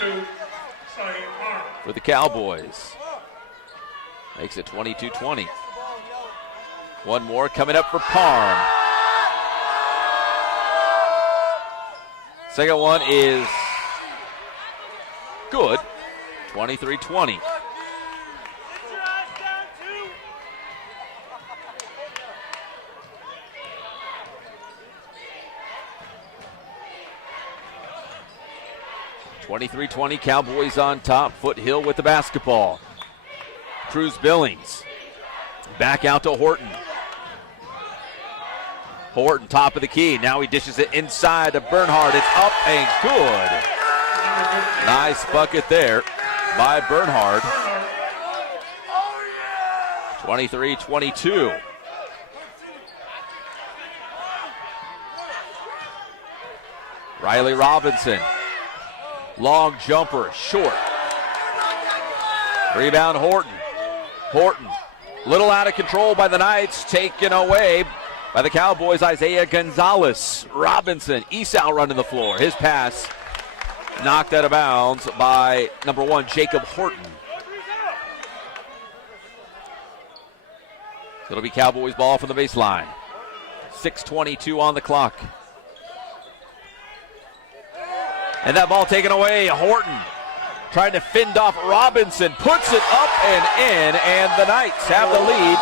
for the Cowboys. Makes it 22-20. One more coming up for Parham. Second one is good, 23-20. Cowboys on top. Foothill with the basketball. Cruz Billings back out to Horton. Horton, top of the key. Now he dishes it inside to Bernhard. It's up and good. Nice bucket there by Bernhard. 23-22. Riley Robinson. Long jumper, short. Rebound Horton. Horton, little out of control by the Knights, taken away by the Cowboys, Isaiah Gonzalez. Robinson, Esau running the floor. His pass knocked out of bounds by number 1, Jacob Horton. It'll be Cowboys ball from the baseline. 6:22 on the clock. And that ball taken away. Horton trying to fend off Robinson. Puts it up and in, and the Knights have the lead,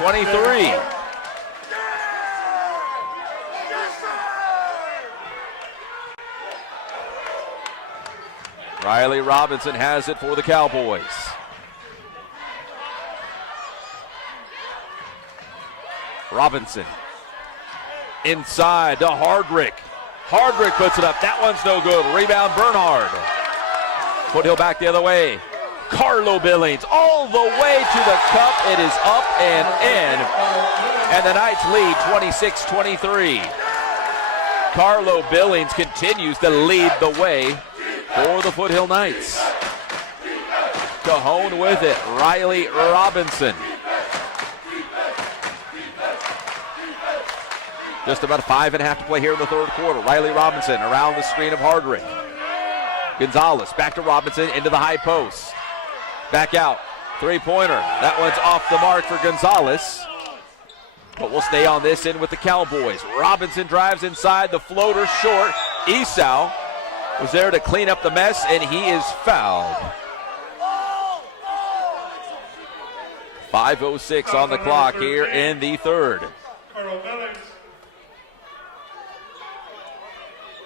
24-23. Riley Robinson has it for the Cowboys. Robinson inside to Hardrick. Hardrick puts it up. That one's no good. Rebound Bernhard. Foothill back the other way. Carlo Billings all the way to the cup. It is up and in. And the Knights lead 26-23. Carlo Billings continues to lead the way for the Foothill Knights. Cajon with it. Riley Robinson. Just about 5.5 to play here in the third quarter. Riley Robinson around the screen of Hardrick. Gonzalez back to Robinson into the high post. Back out. Three-pointer. That one's off the mark for Gonzalez. But we'll stay on this end with the Cowboys. Robinson drives inside. The floater short. Esau was there to clean up the mess, and he is fouled. 5:06 on the clock here in the third.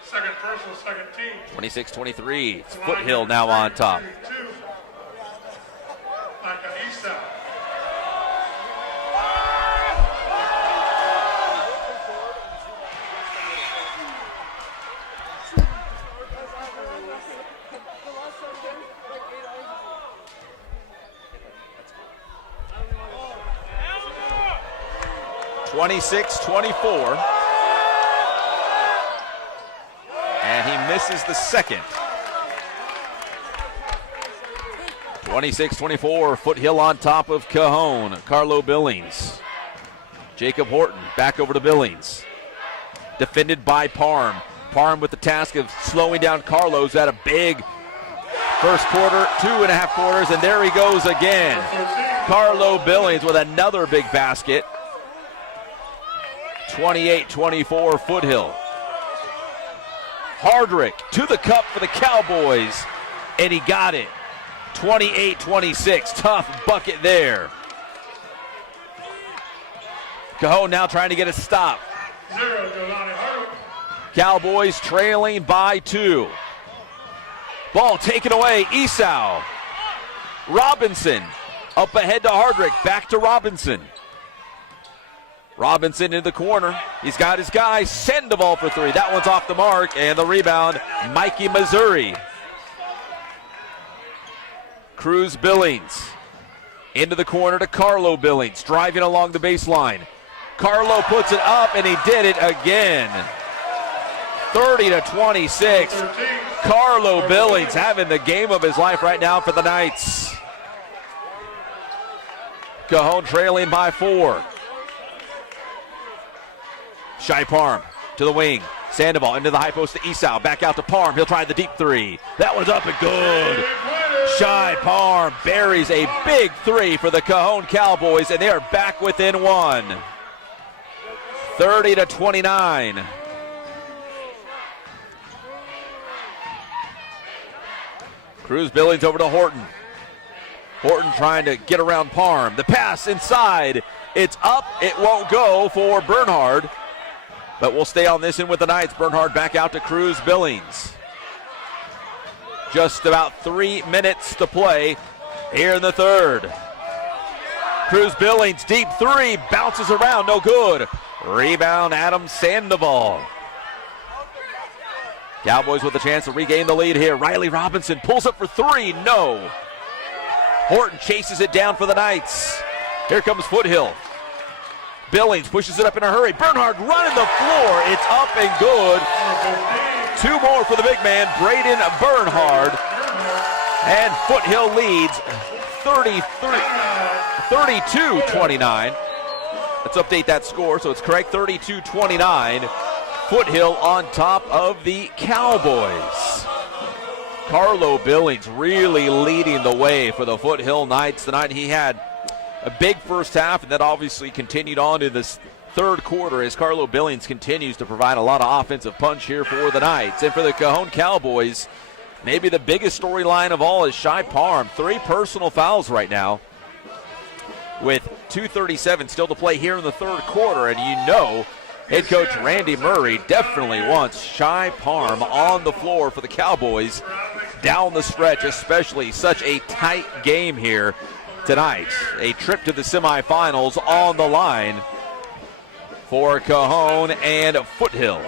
Second personal, second team. 26-23. It's Foothill now on top. (26-24). And he misses the second. 26-24, Foothill on top of Cajon. Carlo Billings. Jacob Horton back over to Billings. defended by Parham. Parham with the task of slowing down Carlos. Had a big first quarter, 2.5 quarters, and there he goes again. Carlo Billings with another big basket. 28-24 Foothill. Hardrick to the cup for the Cowboys, and he got it. 28-26, tough bucket there. Cajon now trying to get a stop. Cowboys trailing by 2. Ball taken away, Esau. Robinson up ahead to Hardrick, back to Robinson. Robinson in the corner. He's got his guy. Sandoval for 3. That one's off the mark. And the rebound, Mikey Missouri. Cruz Billings into the corner to Carlo Billings. Driving along the baseline. Carlo puts it up, and he did it again. 30-26. Carlo Billings having the game of his life right now for the Knights. Cajon trailing by 4. Shy Parham to the wing. Sandoval into the high post to Esau. Back out to Parham. He'll try the deep 3. That one's up and good. Shy Parham buries a big 3 for the Cajon Cowboys, and they are back within 1. 30-29. Cruz Billings over to Horton. Horton trying to get around Parham. The pass inside. It's up. It won't go for Bernhard. But we'll stay on this end with the Knights. Bernhard back out to Cruz Billings. Just about 3 minutes to play here in the third. Cruz Billings, deep 3, bounces around, no good. Rebound, Adam Sandoval. Cowboys with a chance to regain the lead here. Riley Robinson pulls up for 3, no. Horton chases it down for the Knights. Here comes Foothill. Billings pushes it up in a hurry. Bernhard running the floor. It's up and good. 2 more for the big man, Braden Bernhard. And Foothill leads 32-29. Let's update that score so it's correct, 32-29. Foothill on top of the Cowboys. Carlo Billings really leading the way for the Foothill Knights tonight. He had a big first half, and that obviously continued on in this third quarter as Carlo Billings continues to provide a lot of offensive punch here for the Knights. And for the Cajon Cowboys, maybe the biggest storyline of all is Shy Parham. 3 personal fouls right now with 2:37 still to play here in the third quarter. And you know head coach Randy Murray definitely wants Shy Parham on the floor for the Cowboys down the stretch, especially such a tight game here tonight. A trip to the semifinals on the line for Cajon and Foothill.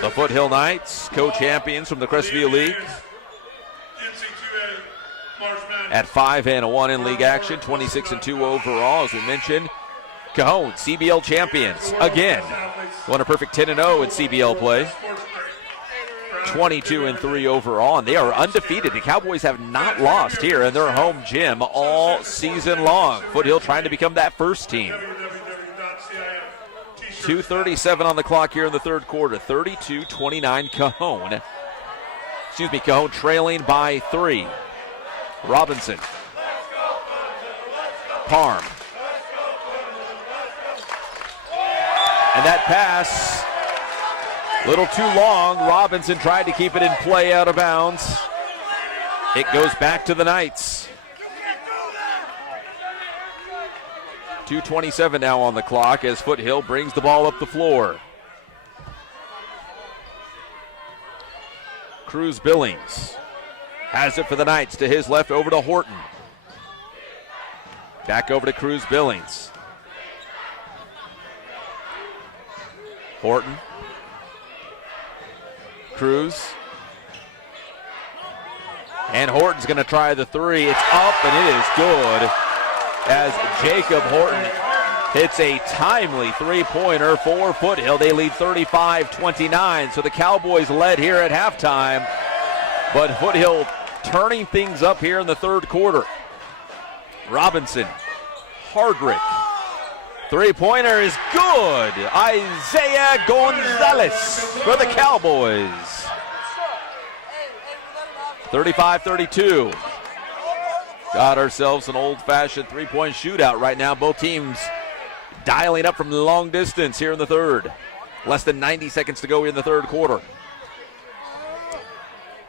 The Foothill Knights, co-champions from the Crestview League, at 5-1 in league action, 26-2 overall, as we mentioned. Cajon, CBL champions again. Won a perfect 10-0 in CBL play. 22-3 overall, and they are undefeated. The Cowboys have not lost here in their home gym all season long. Foothill trying to become that first team. 2:37 on the clock here in the third quarter. 32-29 Cajon. Cajon trailing by 3. Robinson. Parham. And that pass, little too long. Robinson tried to keep it in play out of bounds. It goes back to the Knights. 2:27 now on the clock as Foothill brings the ball up the floor. Cruz Billings has it for the Knights to his left over to Horton. Back over to Cruz Billings. Horton. Cruz. And Horton's going to try the 3. It's up and it is good as Jacob Horton hits a timely 3-pointer for Foothill. They lead 35-29. So the Cowboys led here at halftime, but Foothill turning things up here in the third quarter. Robinson, Hardrick. Three-pointer is good. Isaiah Gonzalez for the Cowboys. 35-32. Got ourselves an old-fashioned three-point shootout right now. Both teams dialing up from the long distance here in the third. Less than 90 seconds to go in the third quarter.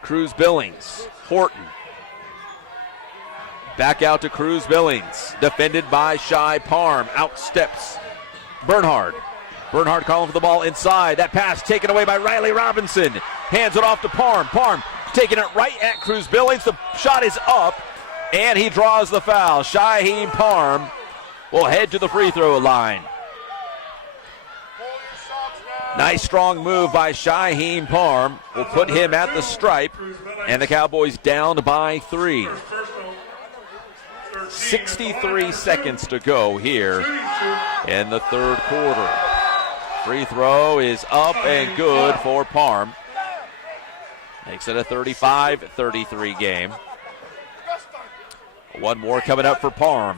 Cruz Billings, Horton. Back out to Cruz Billings, defended by Shy Parm. Out steps Bernhard. Bernhard calling for the ball inside. That pass taken away by Riley Robinson. Hands it off to Parm. Parm taking it right at Cruz Billings. The shot is up, and he draws the foul. Shyheim Parm will head to the free throw line. Nice strong move by Shyheim Parm. Will put him at the stripe, and the Cowboys down by 3. 63 seconds to go here in the third quarter. Free throw is up and good for Parm. Makes it a 35-33 game. One more coming up for Parm.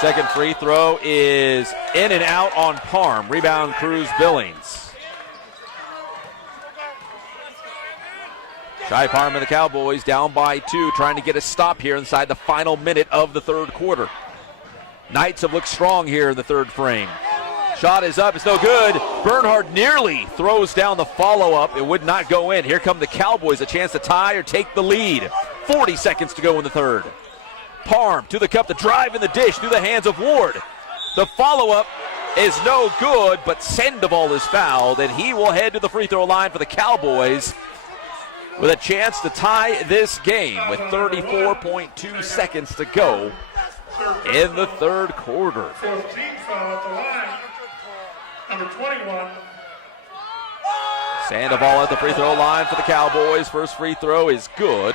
Second free throw is in and out on Parm. Rebound Cruz Billings. Shy Parm and the Cowboys down by 2, trying to get a stop here inside the final minute of the third quarter. Knights have looked strong here in the third frame. Shot is up, it's no good. Bernhard nearly throws down the follow-up. It would not go in. Here come the Cowboys, a chance to tie or take the lead. 40 seconds to go in the third. Parm to the cup, the drive in the dish through the hands of Ward. The follow-up is no good, but Sandoval is fouled, and he will head to the free throw line for the Cowboys with a chance to tie this game with 34.2 seconds to go in the third quarter. Number 21. Sandoval at the free throw line for the Cowboys. First free throw is good.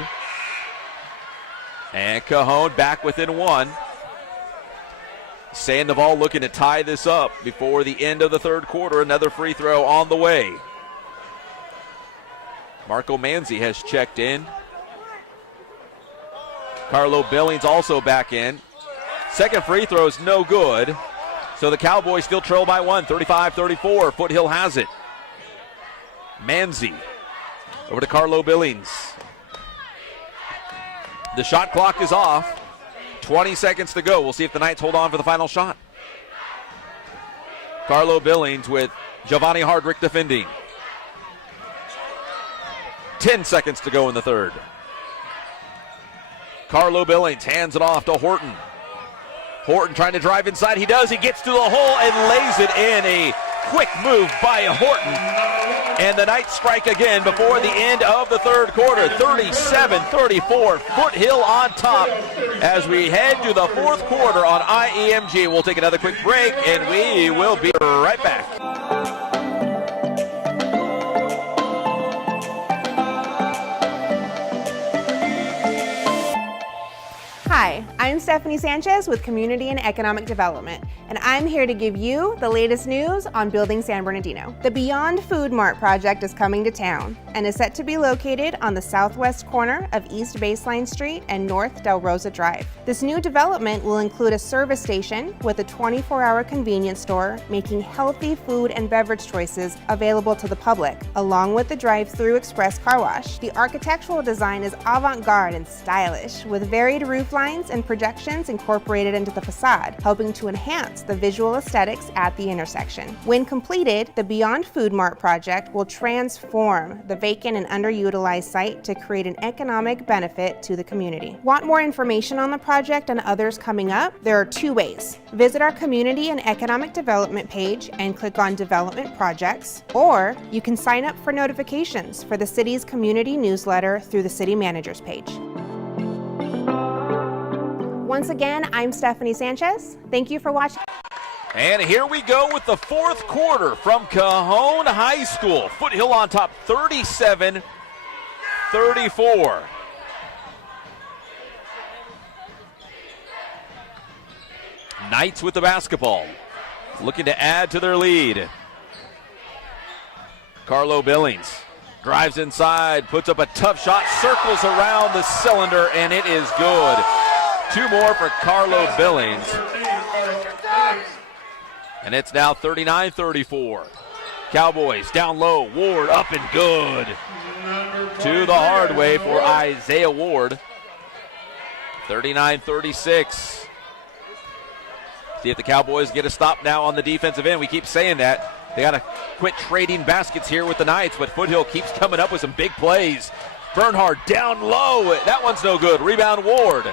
And Cajon back within 1. Sandoval looking to tie this up before the end of the third quarter. Another free throw on the way. Marco Manzi has checked in. Carlo Billings also back in. Second free throw is no good. So the Cowboys still trail by 1, 35-34. Foothill has it. Manzi over to Carlo Billings. The shot clock is off. 20 seconds to go. We'll see if the Knights hold on for the final shot. Carlo Billings with Giovanni Hardrick defending. 10 seconds to go in the third. Carlo Billings hands it off to Horton. Horton trying to drive inside. He does. He gets to the hole and lays it in. A quick move by Horton. And the Knights strike again before the end of the third quarter. 37-34. Foothill on top as we head to the fourth quarter on IEMG. We'll take another quick break, and we will be right back. Hi, I'm Stephanie Sanchez with Community and Economic Development, and I'm here to give you the latest news on Building San Bernardino. The Beyond Food Mart project is coming to town and is set to be located on the southwest corner of East Baseline Street and North Del Rosa Drive. This new development will include a service station with a 24-hour convenience store, making healthy food and beverage choices available to the public, along with the drive-through express car wash. The architectural design is avant-garde and stylish, with varied roof lines and projections incorporated into the facade, helping to enhance the visual aesthetics at the intersection. When completed, the Beyond Food Mart project will transform the vacant and underutilized site to create an economic benefit to the community. Want more information on the project and others coming up? There are 2 ways. Visit our Community and Economic Development page and click on Development Projects, or you can sign up for notifications for the city's community newsletter through the City Manager's page. Once again, I'm Stephanie Sanchez. Thank you for watching. And here we go with the fourth quarter from Cajon High School. Foothill on top, 37-34. Knights with the basketball, looking to add to their lead. Carlo Billings Drives inside, puts up a tough shot, circles around the cylinder, and it is good. 2 more for Carlo Billings. And it's now 39-34. Cowboys down low, Ward up and good. To the hard way for Isaiah Ward. 39-36. See if the Cowboys get a stop now on the defensive end. We keep saying that. They got to quit trading baskets here with the Knights, but Foothill keeps coming up with some big plays. Bernhard down low. That one's no good. Rebound Ward.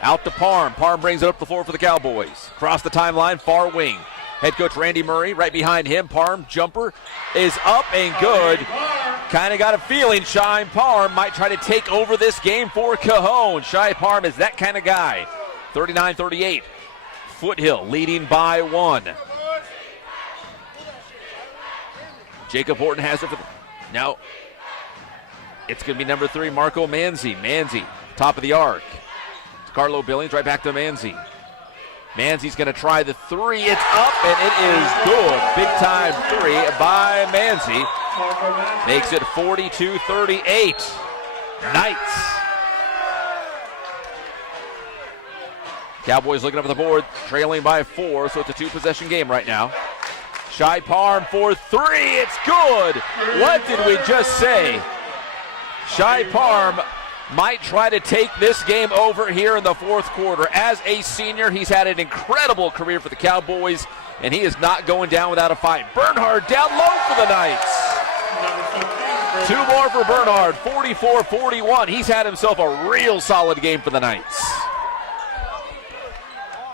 Out to Parham. Parham brings it up the floor for the Cowboys. Across the timeline, far wing. Head coach Randy Murray right behind him. Parham jumper is up and good. Kind of got a feeling Shy Parham might try to take over this game for Cajon. Shy Parham is that kind of guy. 39-38. Foothill leading by 1. Jacob Horton has it. Now it's going to be number 3, Marco Manzi. Manzi, top of the arc. It's Carlo Billings right back to Manzi. Manzi's going to try the 3. It's up, and it is good. Big time 3 by Manzi. Makes it 42-38. Knights. Cowboys looking up at the board, trailing by 4, so it's a 2-possession game right now. Shy Parham for 3. It's good. What did we just say? Shy Parham might try to take this game over here in the 4th quarter. As a senior, he's had an incredible career for the Cowboys, and he is not going down without a fight. Bernhard down low for the Knights. 2 more for Bernhard, 44-41. He's had himself a real solid game for the Knights.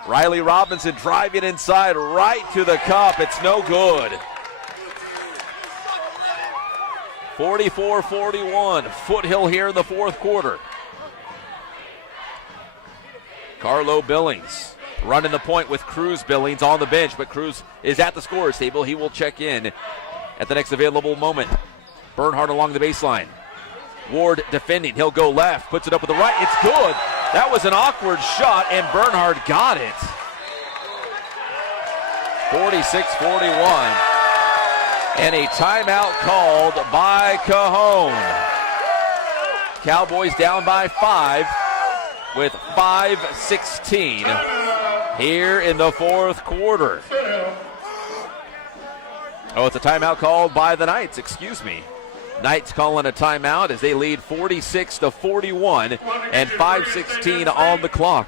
Riley Robinson driving inside right to the cup. It's no good. 44-41. Foothill here in the 4th quarter. Carlo Billings running the point with Cruz Billings on the bench, but Cruz is at the scorer's table. He will check in at the next available moment. Bernhard along the baseline. Ward defending. He'll go left. Puts it up with the right. It's good. That was an awkward shot, and Bernhard got it. 46-41. And a timeout called by Cajon. Cowboys down by 5 with 5:16 here in the 4th quarter. Oh, it's a timeout called by the Knights. Excuse me. Knights calling a timeout as they lead 46-41 and 5:16 on the clock.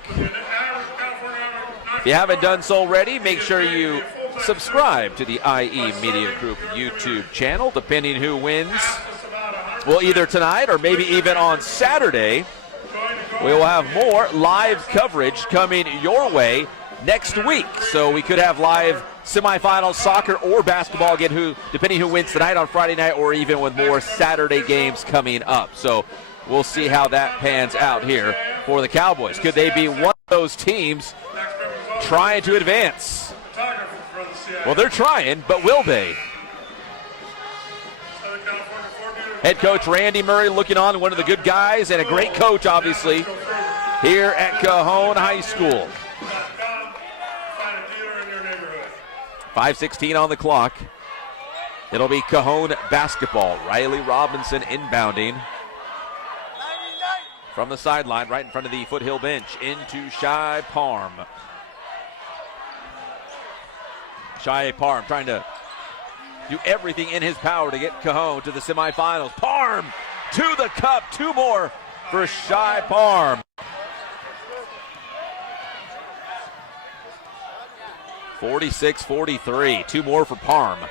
If you haven't done so already, make sure you subscribe to the IE Media Group YouTube channel, depending who wins. Well, either tonight or maybe even on Saturday, we will have more live coverage coming your way next week. So we could have live semifinals, soccer or basketball again, depending who wins tonight on Friday night, or even with more Saturday games coming up. So we'll see how that pans out here for the Cowboys. Could they be one of those teams trying to advance? Well, they're trying, but will they? Head coach Randy Murray looking on, one of the good guys and a great coach, obviously, here at Cajon High School. 5:16 on the clock. It'll be Cajon basketball. Riley Robinson inbounding from the sideline right in front of the Foothill bench into Shy Parham. Shy Parham trying to do everything in his power to get Cajon to the semifinals. Parham to the cup. 2 more for Shy Parham. 46-43. 2 more for Parham.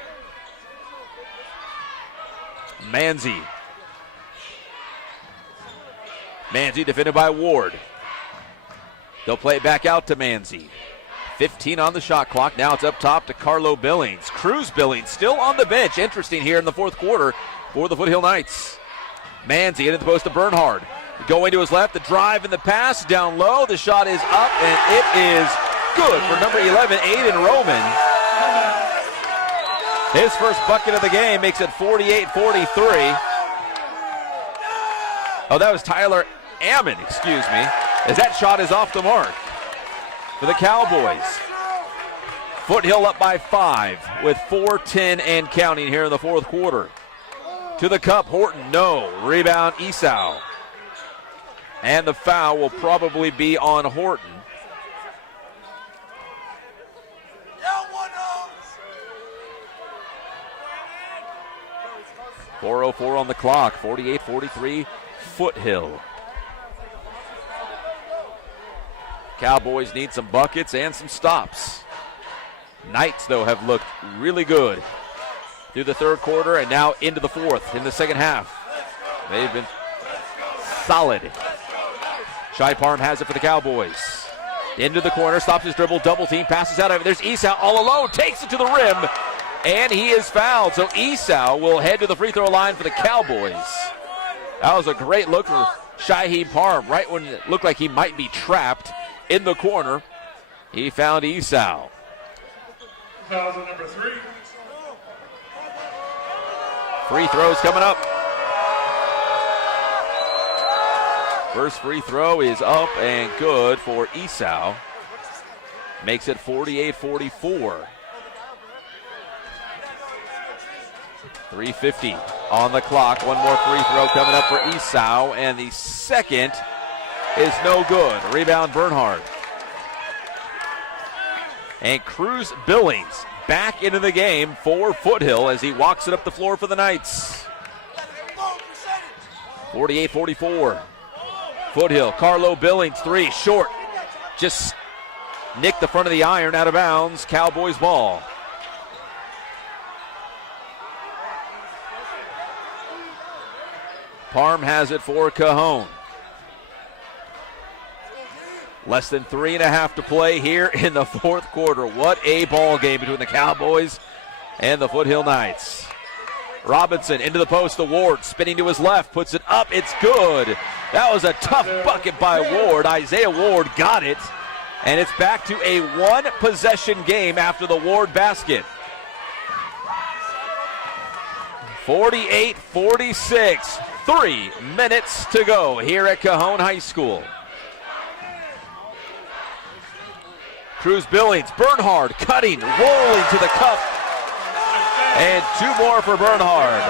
Manzi. Manzi defended by Ward. They'll play it back out to Manzi. 15 on the shot clock. Now it's up top to Carlo Billings. Cruz Billings still on the bench. Interesting here in the 4th quarter for the Foothill Knights. Manzi into the post to Bernhard. Going to his left, the drive and the pass down low. The shot is up, and it is good for number 11, Aiden Roman. His first bucket of the game makes it 48-43. Oh, that was Tyler Ammon, excuse me, as that shot is off the mark for the Cowboys. Foothill up by 5 with 4:10 and counting here in the 4th quarter. To the cup, Horton, no. Rebound, Esau. And the foul will probably be on Horton. .404 on the clock, 48-43 Foothill. Cowboys need some buckets and some stops. Knights, though, have looked really good through the third quarter and now into the fourth in the second half. They've been solid. Shy Parham has it for the Cowboys. Into the corner, stops his dribble, double team, passes out of it. There's Esau all alone, takes it to the rim, and he is fouled. So Esau will head to the free throw line for the Cowboys. That was a great look for Shaheed Parham, right when it looked like he might be trapped in the corner. He found Esau. Fouls on number 3. Free throws coming up. First free throw is up and good for Esau. Makes it 48-44. 3:50 on the clock. One more free throw coming up for Esau, and the second is no good. Rebound Bernhard. And Cruz Billings back into the game for Foothill as he walks it up the floor for the Knights. 48-44. Foothill, Carlo Billings, 3, short. Just nicked the front of the iron, out of bounds. Cowboys ball. Parham has it for Cajon. Less than 3.5 to play here in the fourth quarter. What a ball game between the Cowboys and the Foothill Knights. Robinson into the post, the Ward spinning to his left, puts it up, it's good. That was a tough bucket by Ward. Isaiah Ward got it, and it's back to a one-possession game after the Ward basket. 48-46, 3 minutes to go here at Cajon High School. Cruz Billings, Bernhard cutting, rolling to the cup, and 2 more for Bernhard.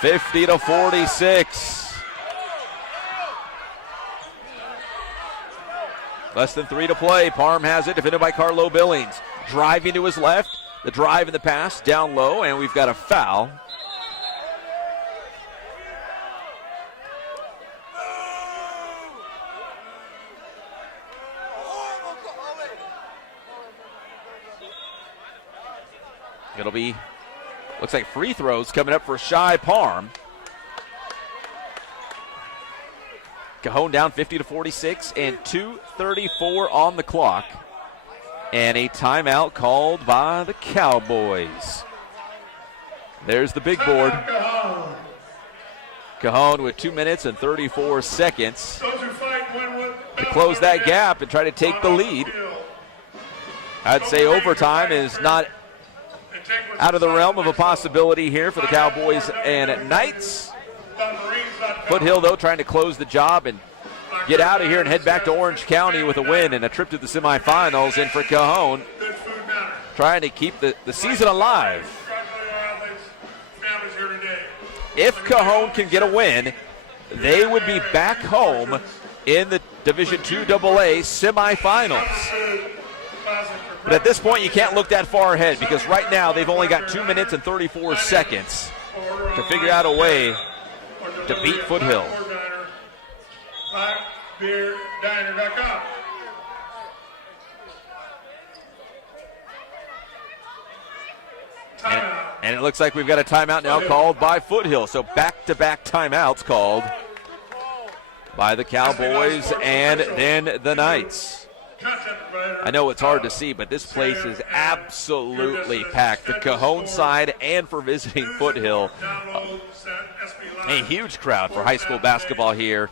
50-46. Less than 3 to play. Parham has it, defended by Carlo Billings. Driving to his left, the drive and the pass down low, and we've got a foul. It'll be, looks like free throws coming up for Shy Parham. Cajon down 50-46 and 2:34 on the clock. And a timeout called by the Cowboys. There's the big board. Cajon with 2 minutes and 34 seconds to close that gap and try to take the lead. I'd say overtime is not out of the realm of a possibility here for the Cowboys and Knights. Foothill, though, trying to close the job and get out of here and head back to Orange County with a win and a trip to the semifinals. And for Cajon, trying to keep the season alive. If Cajon can get a win, they would be back home in the Division II AA semifinals. But at this point, you can't look that far ahead because right now they've only got 2 minutes and 34 seconds to figure out a way to beat Foothill. BlackBeardDiner.com. And it looks like we've got a timeout now called by Foothill. So back-to-back timeouts called by the Cowboys and then the Knights. I know it's hard to see, but this place is absolutely packed. The Cajon side and for visiting Foothill. A huge crowd for high school basketball here.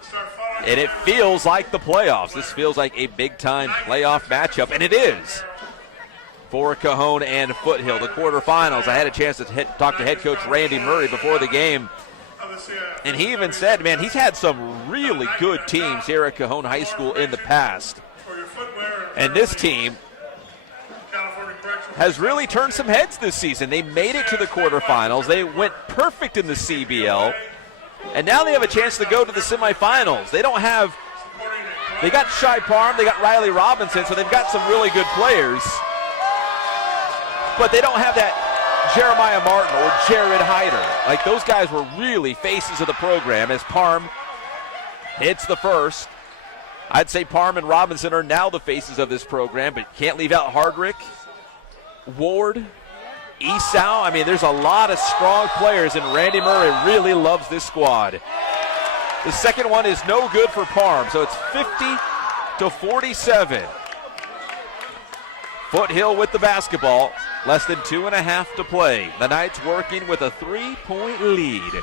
And it feels like the playoffs. This feels like a big-time playoff matchup, and it is for Cajon and Foothill. The quarterfinals, I had a chance to talk to head coach Randy Murray before the game, and he even said, man, he's had some really good teams here at Cajon High School in the past. And this team has really turned some heads this season. They made it to the quarterfinals. They went perfect in the CBL. And now they have a chance to go to the semifinals. They got Shy Parham, they got Riley Robinson, so they've got some really good players. But they don't have that Jeremiah Martin or Jared Hyder. Like, those guys were really faces of the program as Parham hits the first. I'd say Parham and Robinson are now the faces of this program, but can't leave out Hardrick, Ward, Esau. I mean, there's a lot of strong players, and Randy Murray really loves this squad. The second one is no good for Parham, so it's 50-47. Foothill with the basketball, less than 2.5 to play. The Knights working with a 3-point lead.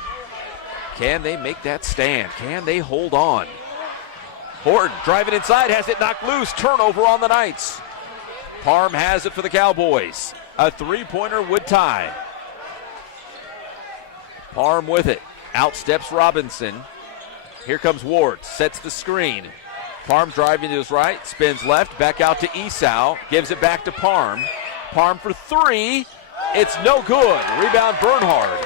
Can they make that stand? Can they hold on? Horton driving inside, has it knocked loose. Turnover on the Knights. Parham has it for the Cowboys. A three-pointer would tie. Parham with it. Outsteps Robinson. Here comes Ward. Sets the screen. Parham driving to his right. Spins left. Back out to Esau. Gives it back to Parham. Parham for three. It's no good. Rebound Bernhard.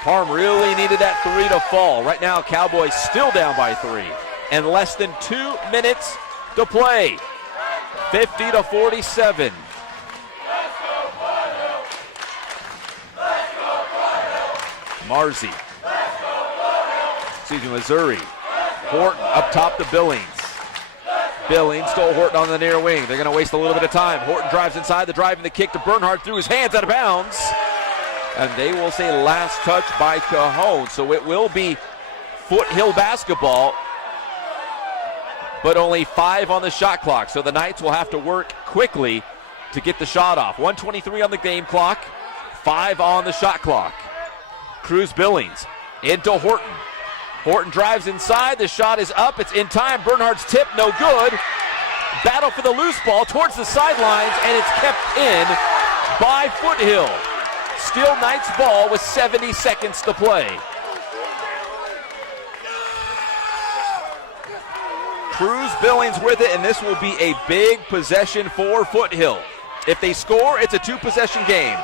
Parham really needed that three to fall. Right now, Cowboys still down by 3. And less than 2 minutes to play. 50-47. Missouri. Horton up top to Billings. Billings stole Horton on the near wing. They're going to waste a little bit of time. Horton drives inside, the drive and the kick to Bernhard through his hands, out of bounds. And they will say last touch by Cajon. So it will be Foothill basketball, but only 5 on the shot clock. So the Knights will have to work quickly to get the shot off. 1:23 on the game clock, 5 on the shot clock. Cruz Billings into Horton. Horton drives inside, the shot is up, it's in time. Bernhard's tip, no good. Battle for the loose ball towards the sidelines, and it's kept in by Foothill. Still Knights ball with 70 seconds to play. Cruz Billings with it, and this will be a big possession for Foothill. If they score, it's a 2-possession game.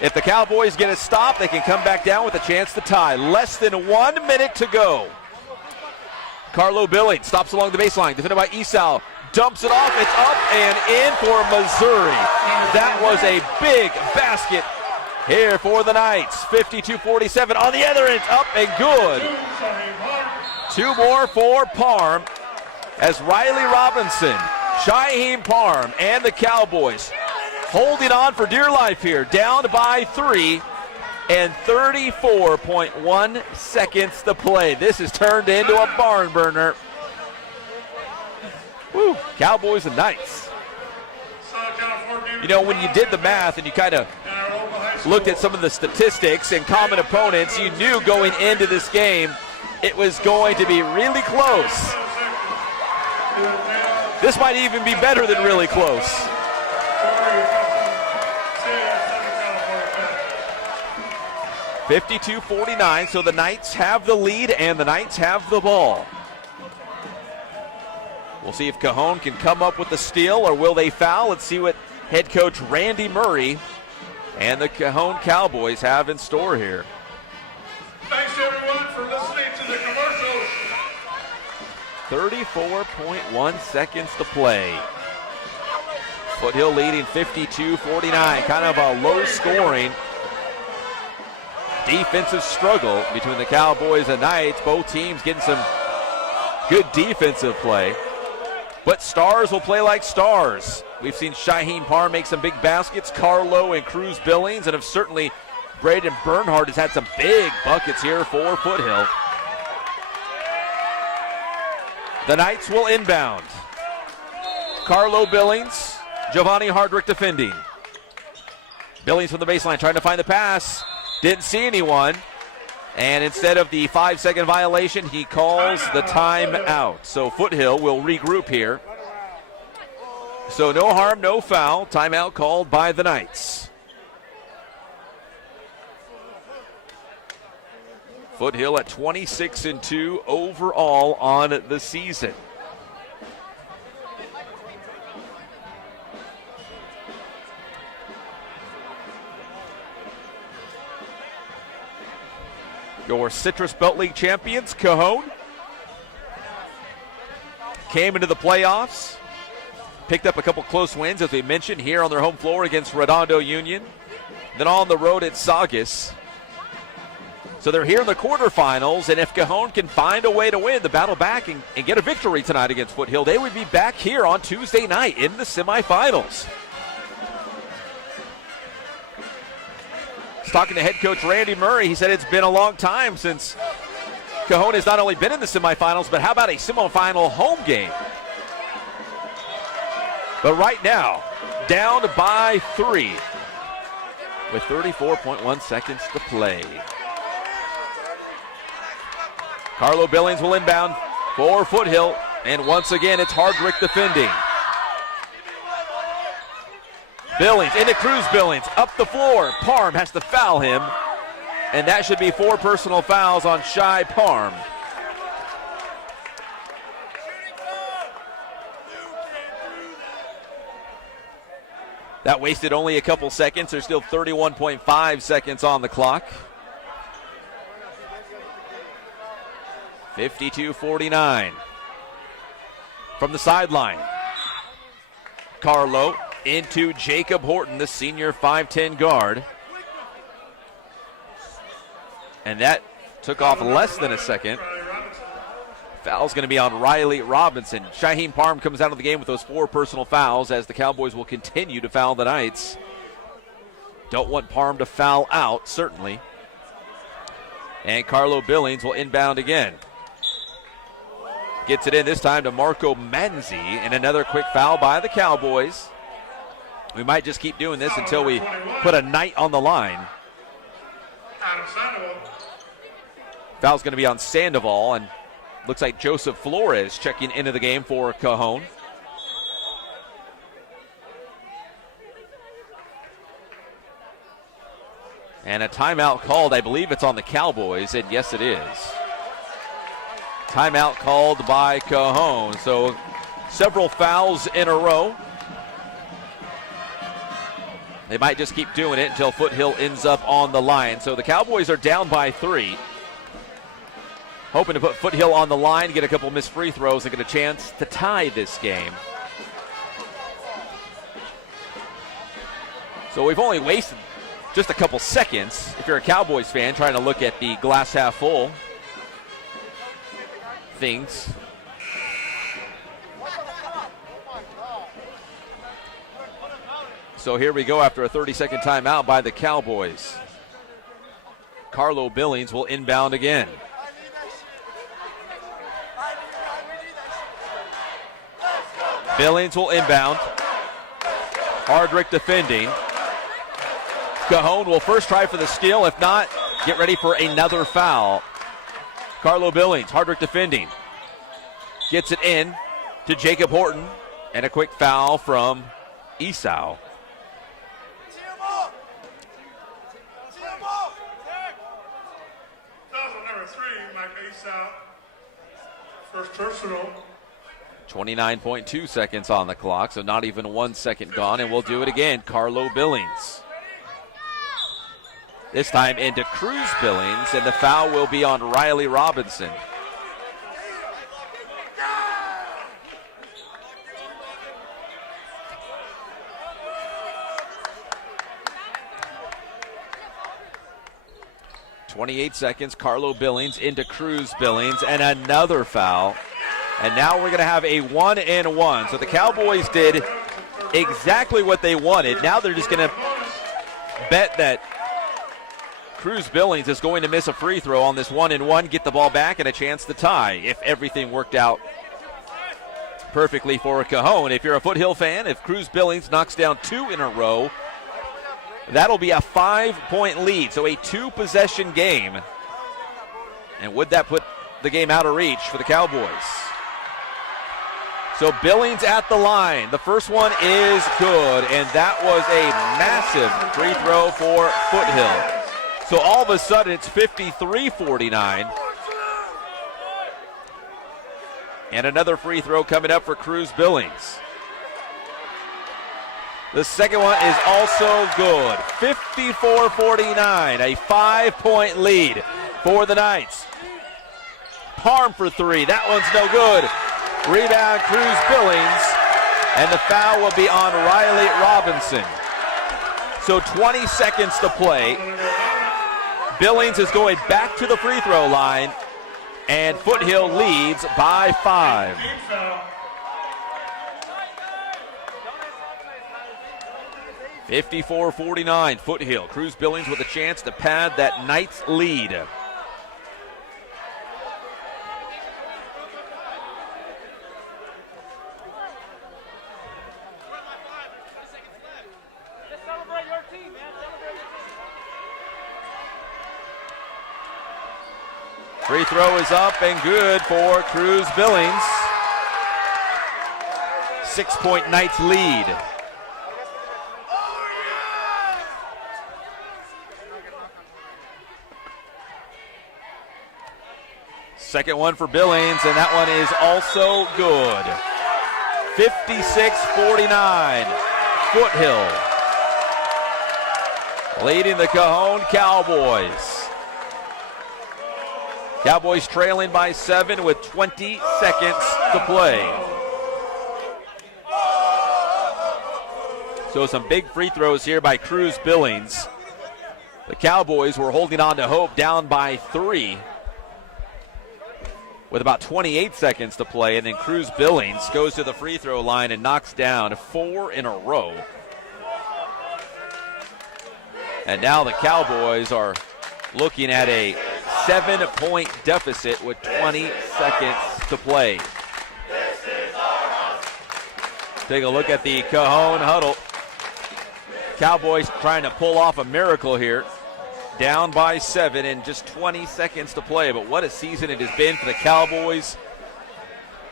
If the Cowboys get a stop, they can come back down with a chance to tie. Less than 1 minute to go. Carlo Billings stops along the baseline, defended by Esau. Dumps it off, it's up and in for Missouri. That was a big basket here for the Knights. 52-47 on the other end, up and good. 2 more for Parham as Riley Robinson, Shyheim Parham, and the Cowboys holding on for dear life here, down by 3 and 34.1 seconds to play. This has turned into a barn burner. Woo, Cowboys and Knights. You know, when you did the math and you kind of looked at some of the statistics and common opponents, you knew going into this game it was going to be really close. This might even be better than really close. (52-49), so the Knights have the lead and the Knights have the ball. We'll see if Cajon can come up with the steal, or will they foul? Let's see what head coach Randy Murray and the Cajon Cowboys have in store here. Thanks everyone for listening to the commercials. 34.1 seconds to play. Foothill leading 52-49, kind of a low scoring defensive struggle between the Cowboys and Knights. Both teams getting some good defensive play, but stars will play like stars. We've seen Shyheim Parham make some big baskets, Carlo and Cruz Billings, and have certainly Braden Bernhard has had some big buckets here for Foothill. The Knights will inbound. Carlo Billings, Giovanni Hardrick defending. Billings from the baseline trying to find the pass. Didn't see anyone. And instead of the 5-second violation, he calls the timeout. So Foothill will regroup here. So no harm, no foul. Timeout called by the Knights. Foothill at 26-2 overall on the season. Your Citrus Belt League champions, Cajon, came into the playoffs, picked up a couple close wins, as we mentioned, here on their home floor against Redondo Union, then on the road at Saugus. So they're here in the quarterfinals, and if Cajon can find a way to win the battle back and get a victory tonight against Foothill, they would be back here on Tuesday night in the semifinals. Talking to head coach Randy Murray, he said it's been a long time since Cajon has not only been in the semifinals, but how about a semifinal home game? But right now, down by 3 with 34.1 seconds to play. Carlo Billings will inbound for Foothill, and once again it's Hardrick defending. Billings into Cruz Billings, up the floor. Parm has to foul him, and that should be 4 personal fouls on Shai Parm. That wasted only a couple seconds. There's still 31.5 seconds on the clock. 52-49. From the sideline, Carlo into Jacob Horton, the senior 5'10 guard. And that took off less than a second. Foul's going to be on Riley Robinson. Shaheem Parm comes out of the game with those 4 personal fouls, as the Cowboys will continue to foul the Knights. Don't want Parm to foul out, certainly. And Carlo Billings will inbound again. Gets it in this time to Marco Manzi, and another quick foul by the Cowboys. We might just keep doing this until we put a Knight on the line. Foul's going to be on Sandoval, and looks like Joseph Flores checking into the game for Cajon. And a timeout called. I believe it's on the Cowboys, and yes, it is. Timeout called by Cajon. So several fouls in a row. They might just keep doing it until Foothill ends up on the line. So the Cowboys are down by 3. Hoping to put Foothill on the line, get a couple missed free throws, and get a chance to tie this game. So we've only wasted just a couple seconds, if you're a Cowboys fan, trying to look at the glass half full things. So here we go after a 30-second timeout by the Cowboys. Carlo Billings will inbound again. Billings will inbound. Hardrick defending. Cajon will first try for the steal. If not, get ready for another foul. Carlo Billings, Hardrick defending. Gets it in to Jacob Horton. And a quick foul from Esau. Number 3, Mike Esau. First personal. 29.2 seconds on the clock, so not even 1 second gone, and we'll do it again. Carlo Billings. This time into Cruz Billings, and the foul will be on Riley Robinson. .28 seconds, Carlo Billings into Cruz Billings, and another foul. And now we're going to have a 1-and-1. So the Cowboys did exactly what they wanted. Now they're just going to bet that Cruz Billings is going to miss a free throw on this 1-and-1, get the ball back, and a chance to tie if everything worked out perfectly for Cajon. If you're a Foothill fan, if Cruz Billings knocks down 2 in a row, that'll be a 5-point lead. So a 2-possession game. And would that put the game out of reach for the Cowboys? So Billings at the line. The first one is good, and that was a massive free throw for Foothill. So all of a sudden it's 53-49. And another free throw coming up for Cruz Billings. The second one is also good. 54-49, a 5-point lead for the Knights. Parm for three. That one's no good. Rebound, Cruz Billings, and the foul will be on Riley Robinson. So 20 seconds to play. Billings is going back to the free throw line, and Foothill leads by 5. (54-49) Foothill. Cruz Billings with a chance to pad that Knights lead. Free throw is up and good for Cruz Billings. 6-point Knights lead. Second one for Billings, and that one is also good. 56-49. Foothill leading the Cajon Cowboys. Cowboys trailing by 7 with 20 seconds to play. So some big free throws here by Cruz Billings. The Cowboys were holding on to hope, down by 3 with about 28 seconds to play, and then Cruz Billings goes to the free throw line and knocks down 4 in a row. And now the Cowboys are looking at a 7-point deficit with 20 seconds to play. Take a look at the Cajon huddle. Cowboys trying to pull off a miracle here. Down by 7 and just 20 seconds to play. But what a season it has been for the Cowboys.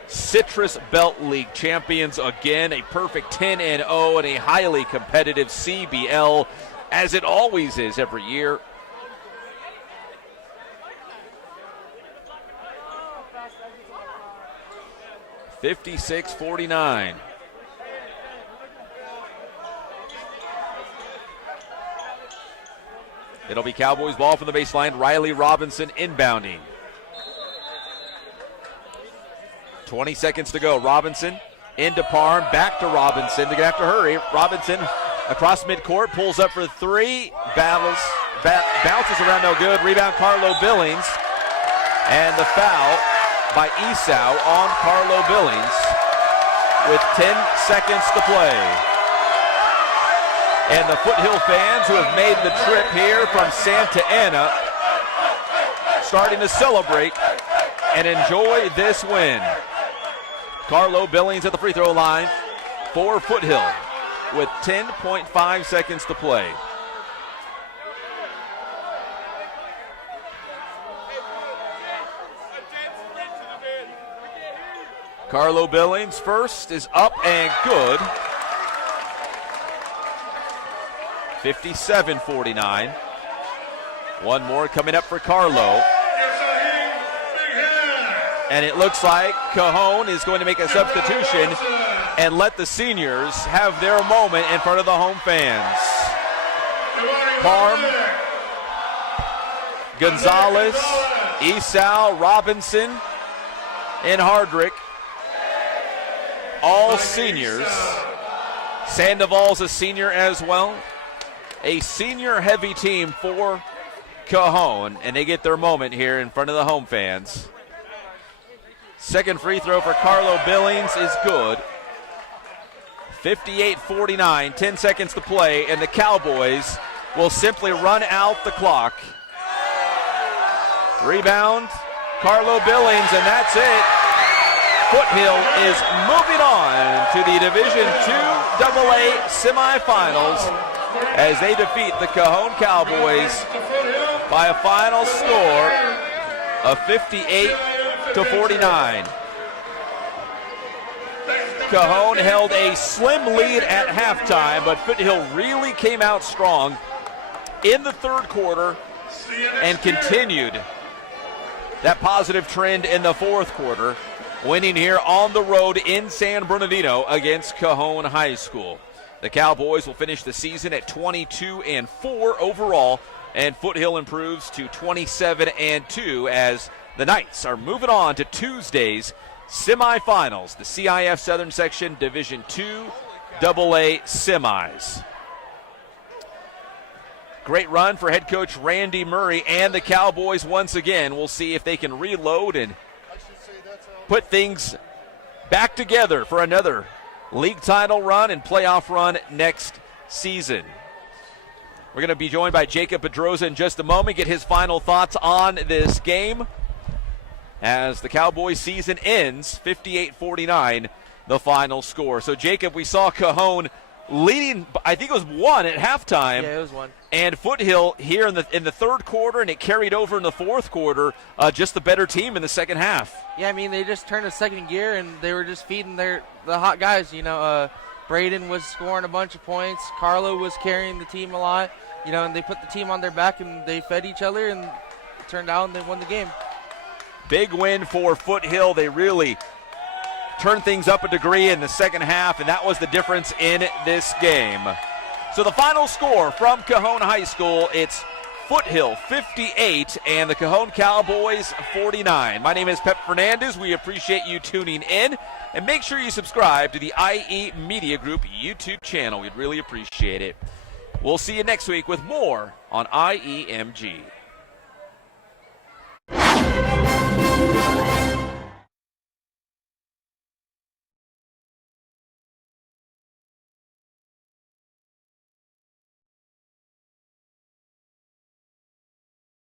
Citrus Belt League champions again. A perfect 10-0 and a highly competitive CBL, as it always is every year. (56-49). It'll be Cowboys ball from the baseline. Riley Robinson inbounding. 20 seconds to go. Robinson into Parm, back to Robinson. They're going to have to hurry. Robinson across midcourt, pulls up for 3, bounces around, no good. Rebound, Carlo Billings. And the foul by Esau on Carlo Billings with 10 seconds to play. And the Foothill fans who have made the trip here from Santa Ana starting to celebrate and enjoy this win. Carlo Billings at the free throw line for Foothill with 10.5 seconds to play. Carlo Billings first is up and good. 57-49. One more coming up for Carlo. And it looks like Cajon is going to make a substitution and let the seniors have their moment in front of the home fans. Parm, Gonzalez, Esau, Robinson, and Hardrick, all seniors. Sandoval's a senior as well. A senior-heavy team for Cajon, and they get their moment here in front of the home fans. Second free throw for Carlo Billings is good. 58-49, 10 seconds to play, and the Cowboys will simply run out the clock. Rebound, Carlo Billings, and that's it. Foothill is moving on to the Division II AA semifinals as they defeat the Cajon Cowboys by a final score of 58-49. Cajon held a slim lead at halftime, but Foothill really came out strong in the third quarter and continued that positive trend in the fourth quarter, winning here on the road in San Bernardino against Cajon High School. The Cowboys will finish the season at 22-4 overall, and Foothill improves to 27-2 as the Knights are moving on to Tuesday's semifinals, the CIF Southern Section Division II AA semis. Great run for head coach Randy Murray and the Cowboys once again. We'll see if they can reload and put things back together for another league title run and playoff run next season. We're going to be joined by Jacob Pedroza in just a moment, get his final thoughts on this game as the Cowboys season ends 58-49, the final score. So, Jacob, we saw Cajon leading, I think it was 1 at halftime. Yeah, it was 1. And Foothill here in the third quarter, and it carried over in the fourth quarter, just the better team in the second half. Yeah, I mean, they just turned a second gear, and they were just feeding the hot guys. You know, Braden was scoring a bunch of points. Carlo was carrying the team a lot. You know, and they put the team on their back, and they fed each other, and it turned out, and they won the game. Big win for Foothill. They really turned things up a degree in the second half, and that was the difference in this game. So the final score from Cajon High School, it's Foothill 58 and the Cajon Cowboys 49. My name is Pep Fernandez. We appreciate you tuning in, and make sure you subscribe to the IE Media Group YouTube channel. We'd really appreciate it. We'll see you next week with more on IEMG.